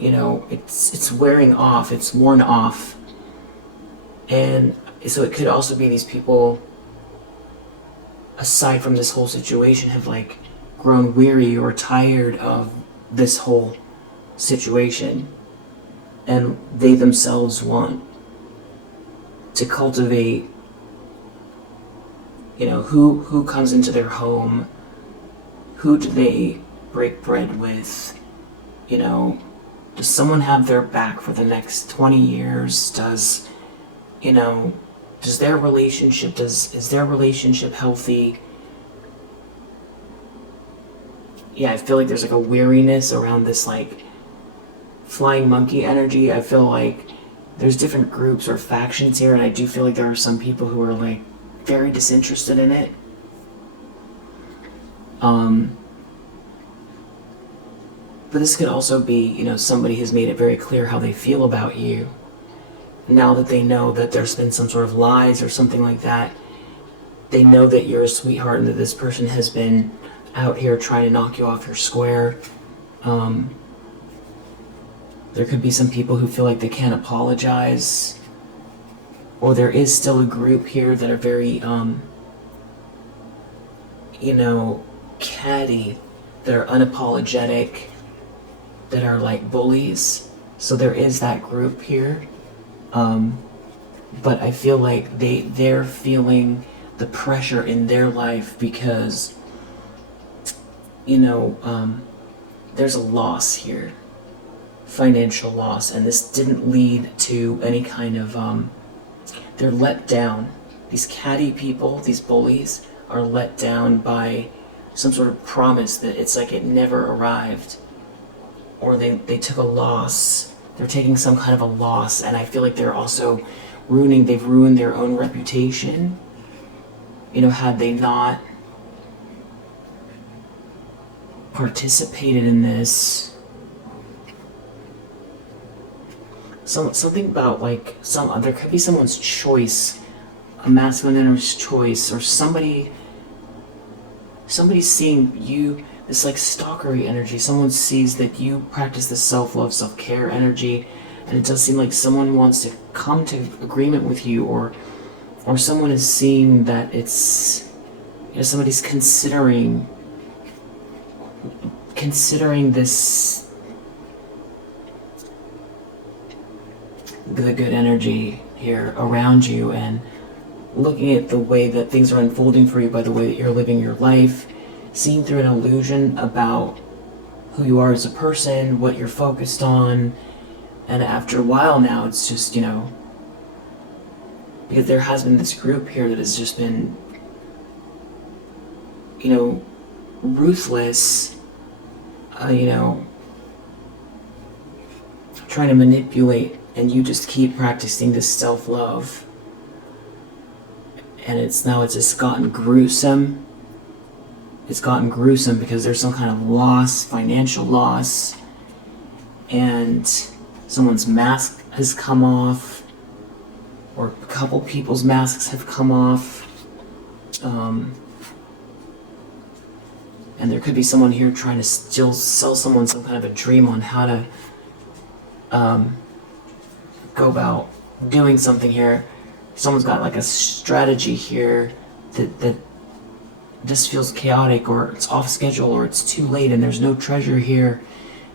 It's wearing off, it's worn off. And so it could also be these people, aside from this whole situation, have grown weary or tired of this whole situation, and they themselves want to cultivate, who comes into their home, who do they break bread with, does someone have their back for the next 20 years, is their relationship healthy? Yeah, I feel like there's a weariness around this flying monkey energy. I feel like there's different groups or factions here, and I do feel like there are some people who are very disinterested in it. But this could also be, somebody has made it very clear how they feel about you. Now that they know that there's been some sort of lies or something like that, they know that you're a sweetheart and that this person has been out here trying to knock you off your square. There could be some people who feel like they can't apologize, or there is still a group here that are very, catty, that are unapologetic, that are bullies. So there is that group here. But I feel like they're feeling the pressure in their life because, there's a loss here. Financial loss, and this didn't lead to any kind of they're let down. These catty people, these bullies, are let down by some sort of promise that it's it never arrived, or they took a loss. They're taking some kind of a loss, and I feel like they're also they've ruined their own reputation. Had they not participated in this, something about there could be someone's choice, a masculine energy's choice, or somebody's seeing you, this stalkery energy. Someone sees that you practice this self-love, self-care energy, and it does seem like someone wants to come to agreement with you, or someone is seeing that it's somebody's considering this, the good energy here around you, and looking at the way that things are unfolding for you by the way that you're living your life, seeing through an illusion about who you are as a person, what you're focused on, and after a while now, it's just, because there has been this group here that has just been, ruthless, trying to manipulate, and you just keep practicing this self-love. And it's just gotten gruesome. It's gotten gruesome because there's some kind of loss, financial loss, and someone's mask has come off, or a couple people's masks have come off. And there could be someone here trying to still sell someone some kind of a dream on how to go about doing something here. Someone's got like a strategy here that just feels chaotic, or it's off schedule, or it's too late and there's no treasure here,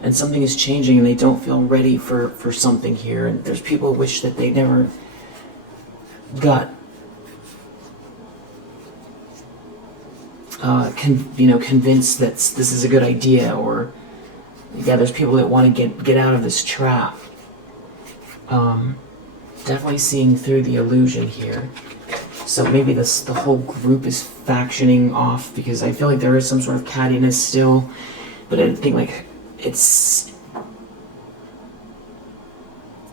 and something is changing and they don't feel ready for something here. And there's people who wish that they never got convinced that this is a good idea, or there's people that want to get out of this trap. Definitely seeing through the illusion here. So maybe the whole group is factioning off, because I feel like there is some sort of cattiness still, but I think like it's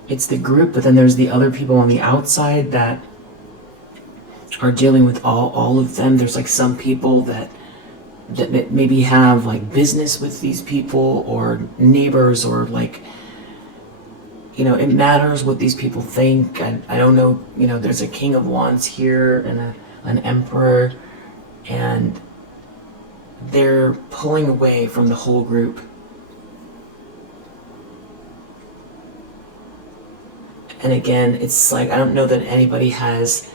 the group, but then there's the other people on the outside that are dealing with all of them. There's like some people that maybe have like business with these people, or neighbors, or like, it matters what these people think. I don't know, there's a King of Wands here and an Emperor, and they're pulling away from the whole group. And again, it's like, I don't know that anybody has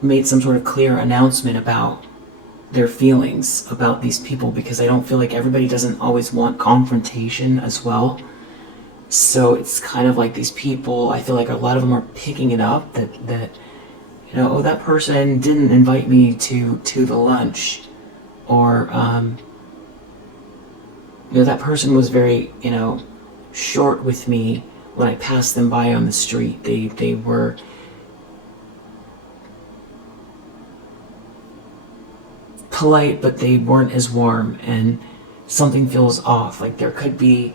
made some sort of clear announcement about their feelings about these people, because I don't feel like everybody doesn't always want confrontation as well. So it's kind of like these people, I feel like a lot of them are picking it up that oh, that person didn't invite me to the lunch, or that person was very short with me when I passed them by on the street. They were polite, but they weren't as warm, and something feels off. Like there could be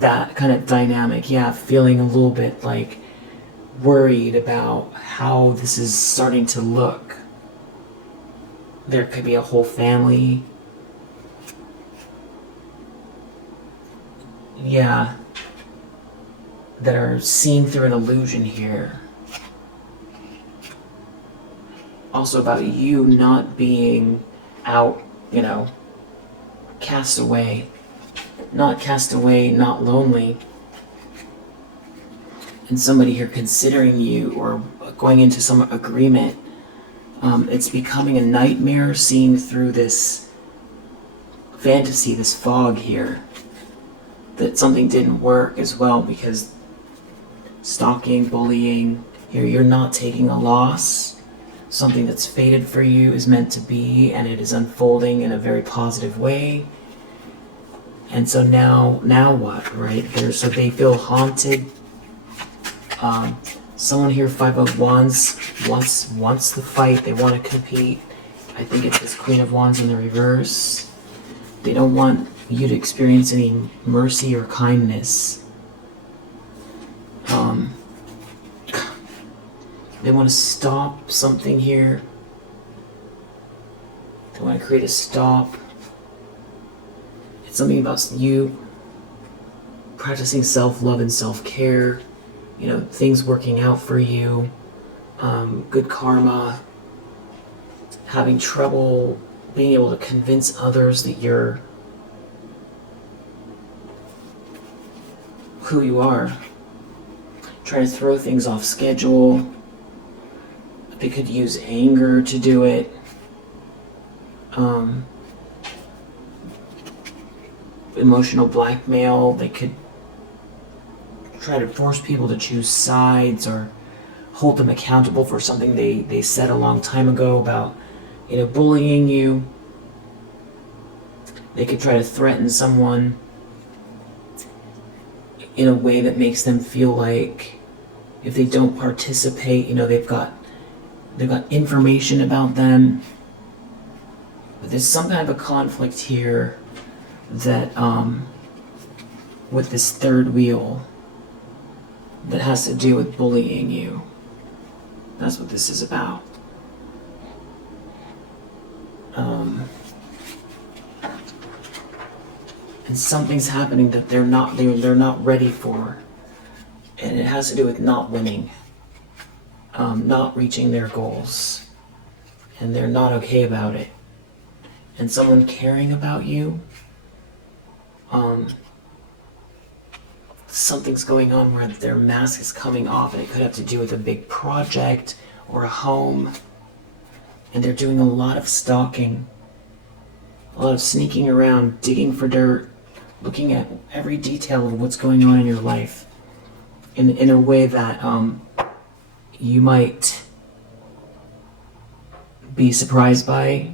that kind of dynamic, feeling a little bit like worried about how this is starting to look. There could be a whole family, that are seeing through an illusion here. Also about you not being out, cast away. Not cast away, not lonely. And somebody here considering you, or going into some agreement. It's becoming a nightmare, seeing through this fantasy, this fog here, that something didn't work as well, because stalking, bullying, here you're not taking a loss. Something that's fated for you is meant to be, and it is unfolding in a very positive way. And so now what, right? So they feel haunted. Someone here, 5 of Wands, wants the fight. They want to compete. I think it's this Queen of Wands in the reverse. They don't want you to experience any mercy or kindness. They want to stop something here. They want to create a stop. It's something about you practicing self-love and self-care, things working out for you, good karma, having trouble being able to convince others that you're who you are, trying to throw things off schedule. They could use anger to do it. Emotional blackmail. They could try to force people to choose sides, or hold them accountable for something they said a long time ago about, bullying you. They could try to threaten someone in a way that makes them feel like if they don't participate, they've got information about them. But there's some kind of a conflict here that with this third wheel that has to do with bullying you. That's what this is about. And something's happening that they're not ready for, and it has to do with not winning, not reaching their goals, and they're not okay about it. And someone caring about you, something's going on where their mask is coming off, and it could have to do with a big project or a home, and they're doing a lot of stalking, a lot of sneaking around, digging for dirt, looking at every detail of what's going on in your life in a way that you might be surprised by,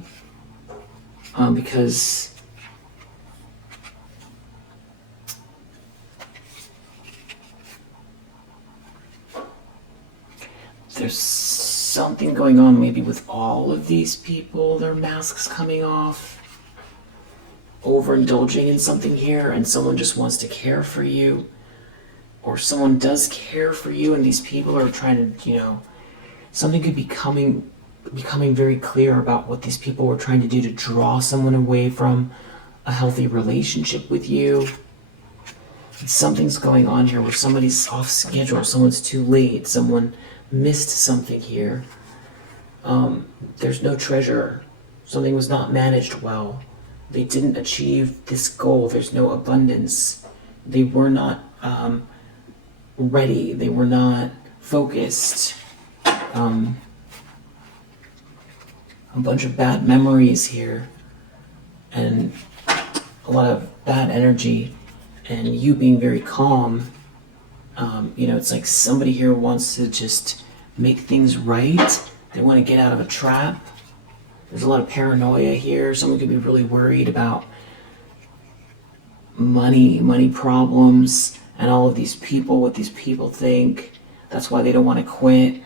because there's something going on maybe with all of these people, their masks coming off, overindulging in something here, and someone just wants to care for you, or someone does care for you, and these people are trying to, something could be becoming very clear about what these people were trying to do to draw someone away from a healthy relationship with you. Something's going on here where somebody's off schedule, someone's too late, someone missed something here. There's no treasure. Something was not managed well. They didn't achieve this goal. There's no abundance. They were not ready. They were not focused. A bunch of bad memories here, and a lot of bad energy, and you being very calm. It's like somebody here wants to just make things right. They want to get out of a trap. There's a lot of paranoia here. Someone could be really worried about money problems, and all of these people, what these people think. That's why they don't want to quit.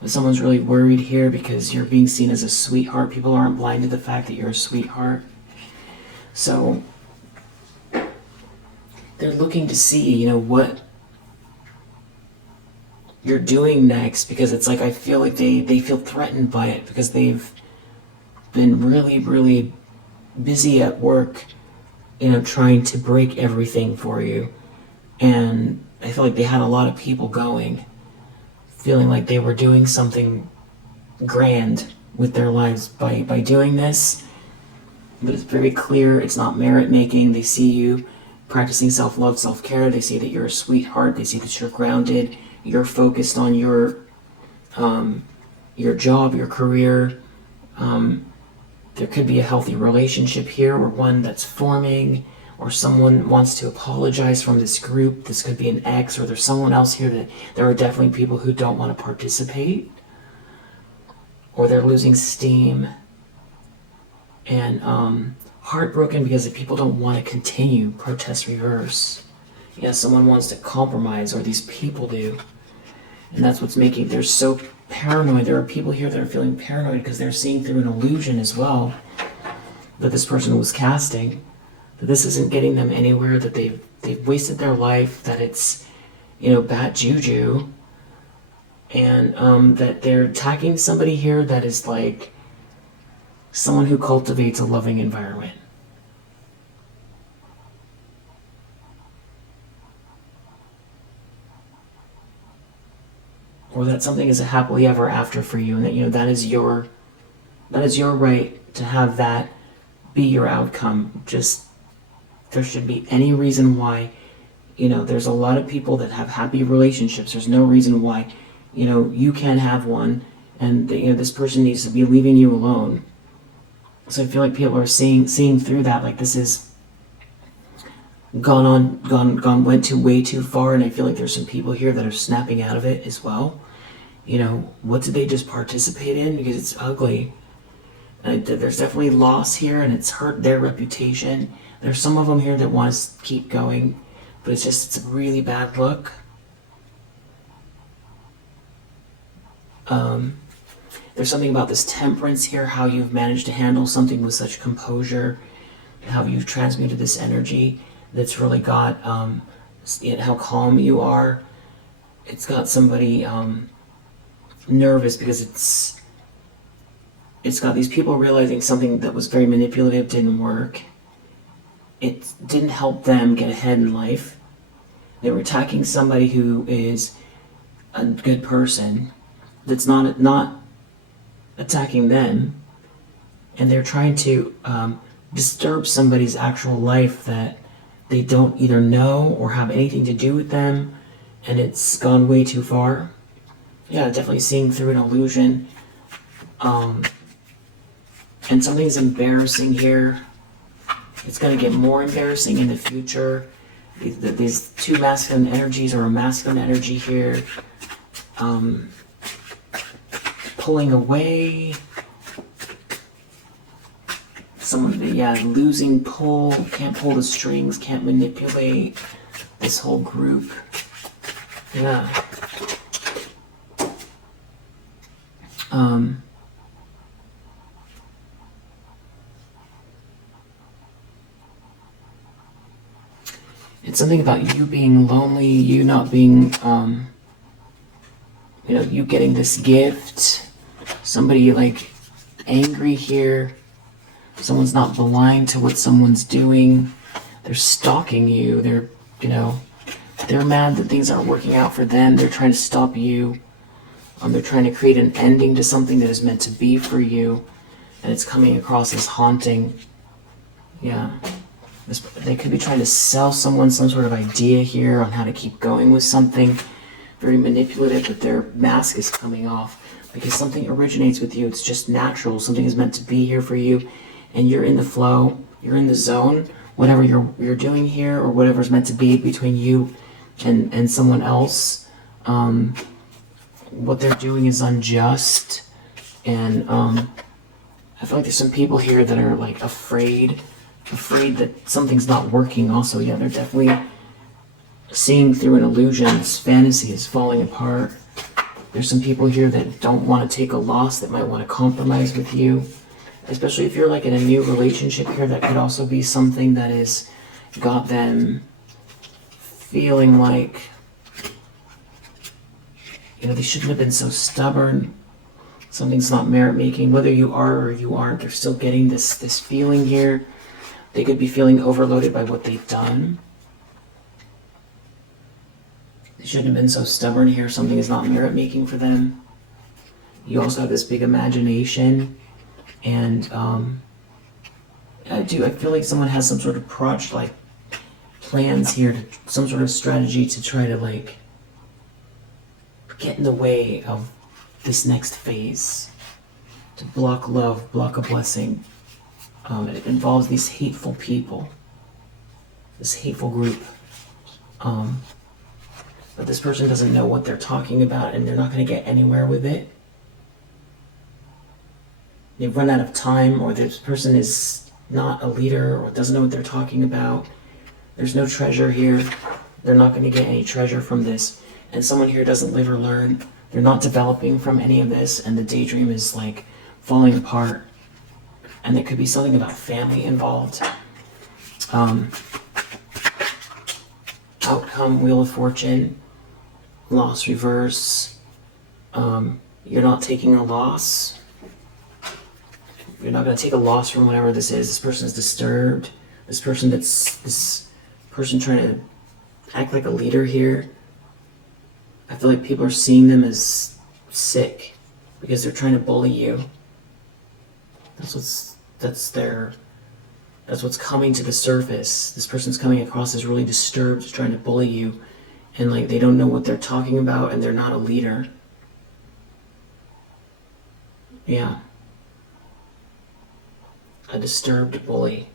But someone's really worried here because you're being seen as a sweetheart. People aren't blind to the fact that you're a sweetheart. So they're looking to see, what you're doing next, because it's like I feel like they feel threatened by it because they've been really, really busy at work, trying to break everything for you. And I feel like they had a lot of people going, feeling like they were doing something grand with their lives by doing this. But it's very clear it's not merit making. They see you practicing self-love, self-care. They see that you're a sweetheart. They see that you're grounded. You're focused on your job, your career. There could be a healthy relationship here, or one that's forming, or someone wants to apologize from this group. This could be an ex, or there's someone else here that there are definitely people who don't want to participate, or they're losing steam and heartbroken because the people don't want to continue. Protest reverse. Someone wants to compromise, or these people do. And that's what's making, they're so paranoid. There are people here that are feeling paranoid because they're seeing through an illusion as well that this person was casting, that this isn't getting them anywhere, that they've wasted their life, that it's, bad juju, and that they're attacking somebody here that is like someone who cultivates a loving environment. Or that something is a happily ever after for you, and that that is your right to have that be your outcome. Just, there should be any reason why, there's a lot of people that have happy relationships. There's no reason why, you can't have one, and this person needs to be leaving you alone. So I feel like people are seeing through that, like this is went way too far, and I feel like there's some people here that are snapping out of it as well. What did they just participate in? Because it's ugly. There's definitely loss here, and it's hurt their reputation. There's some of them here that want to keep going, but it's a really bad look. There's something about this temperance here, how you've managed to handle something with such composure, how you've transmuted this energy that's really got, how calm you are. It's got somebody nervous because it's got these people realizing something that was very manipulative didn't work. It didn't help them get ahead in life. They were attacking somebody who is a good person that's not attacking them, and they're trying to disturb somebody's actual life that they don't either know or have anything to do with them, and it's gone way too far. Yeah, definitely seeing through an illusion. And something's embarrassing here. It's going to get more embarrassing in the future. These two masculine energies, or a masculine energy here. Pulling away. Someone, losing pull, can't pull the strings, can't manipulate this whole group. Yeah. It's something about you being lonely, you not being, you getting this gift, somebody like angry here, someone's not blind to what someone's doing, they're stalking you, they're mad that things aren't working out for them, they're trying to stop you, they're trying to create an ending to something that is meant to be for you, and it's coming across as haunting. Yeah. They could be trying to sell someone some sort of idea here on how to keep going with something. Very manipulative, but their mask is coming off because something originates with you. It's just natural. Something is meant to be here for you, and you're in the flow. You're in the zone. Whatever you're doing here, or whatever's meant to be between you and someone else, what they're doing is unjust. And I feel like there's some people here that are like afraid that something's not working also. Yeah, they're definitely seeing through an illusion. This fantasy is falling apart. There's some people here that don't want to take a loss, that might want to compromise with you. Especially if you're like in a new relationship here, that could also be something that is got them feeling like, they shouldn't have been so stubborn. Something's not merit making. Whether you are or you aren't, they're still getting this feeling here. They could be feeling overloaded by what they've done. They shouldn't have been so stubborn here. Something is not merit-making for them. You also have this big imagination. And I feel like someone has some sort of project, plans here, some sort of strategy to try to, get in the way of this next phase. To block love, block a blessing. It involves these hateful people, this hateful group. But this person doesn't know what they're talking about, and they're not going to get anywhere with it. They've run out of time, or this person is not a leader, or doesn't know what they're talking about. There's no treasure here. They're not going to get any treasure from this. And someone here doesn't live or learn. They're not developing from any of this, and the daydream is falling apart. And there could be something about family involved. Outcome, Wheel of Fortune, loss reverse. You're not taking a loss. You're not going to take a loss from whatever this is. This person is disturbed. This person trying to act like a leader here. I feel like people are seeing them as sick because they're trying to bully you. That's what's coming to the surface. This person's coming across as really disturbed, trying to bully you, and they don't know what they're talking about, and they're not a leader. Yeah. A disturbed bully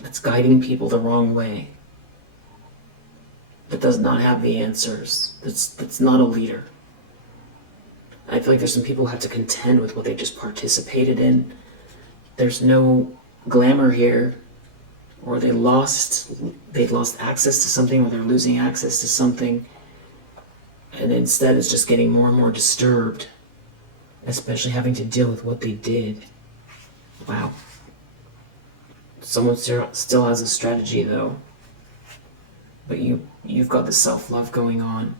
that's guiding people the wrong way, that does not have the answers, that's not a leader. I feel like there's some people who have to contend with what they just participated in. There's no glamour here, or they've lost access to something, or they're losing access to something, and instead it's just getting more and more disturbed, especially having to deal with what they did. Wow. Someone still has a strategy though, but you've got the self-love going on.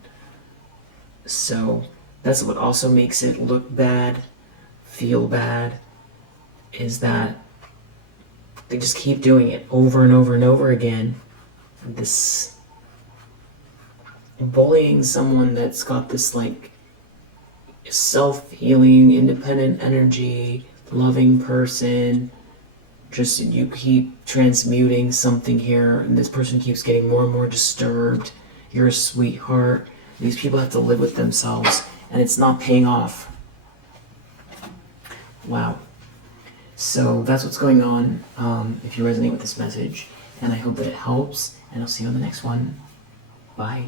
So that's what also makes it look bad, feel bad, is that they just keep doing it over and over and over again. This bullying someone that's got this like self-healing, independent energy, loving person. Just you keep transmuting something here, and this person keeps getting more and more disturbed. You're a sweetheart. These people have to live with themselves, and it's not paying off. Wow. So that's what's going on, if you resonate with this message, and I hope that it helps, and I'll see you on the next one. Bye.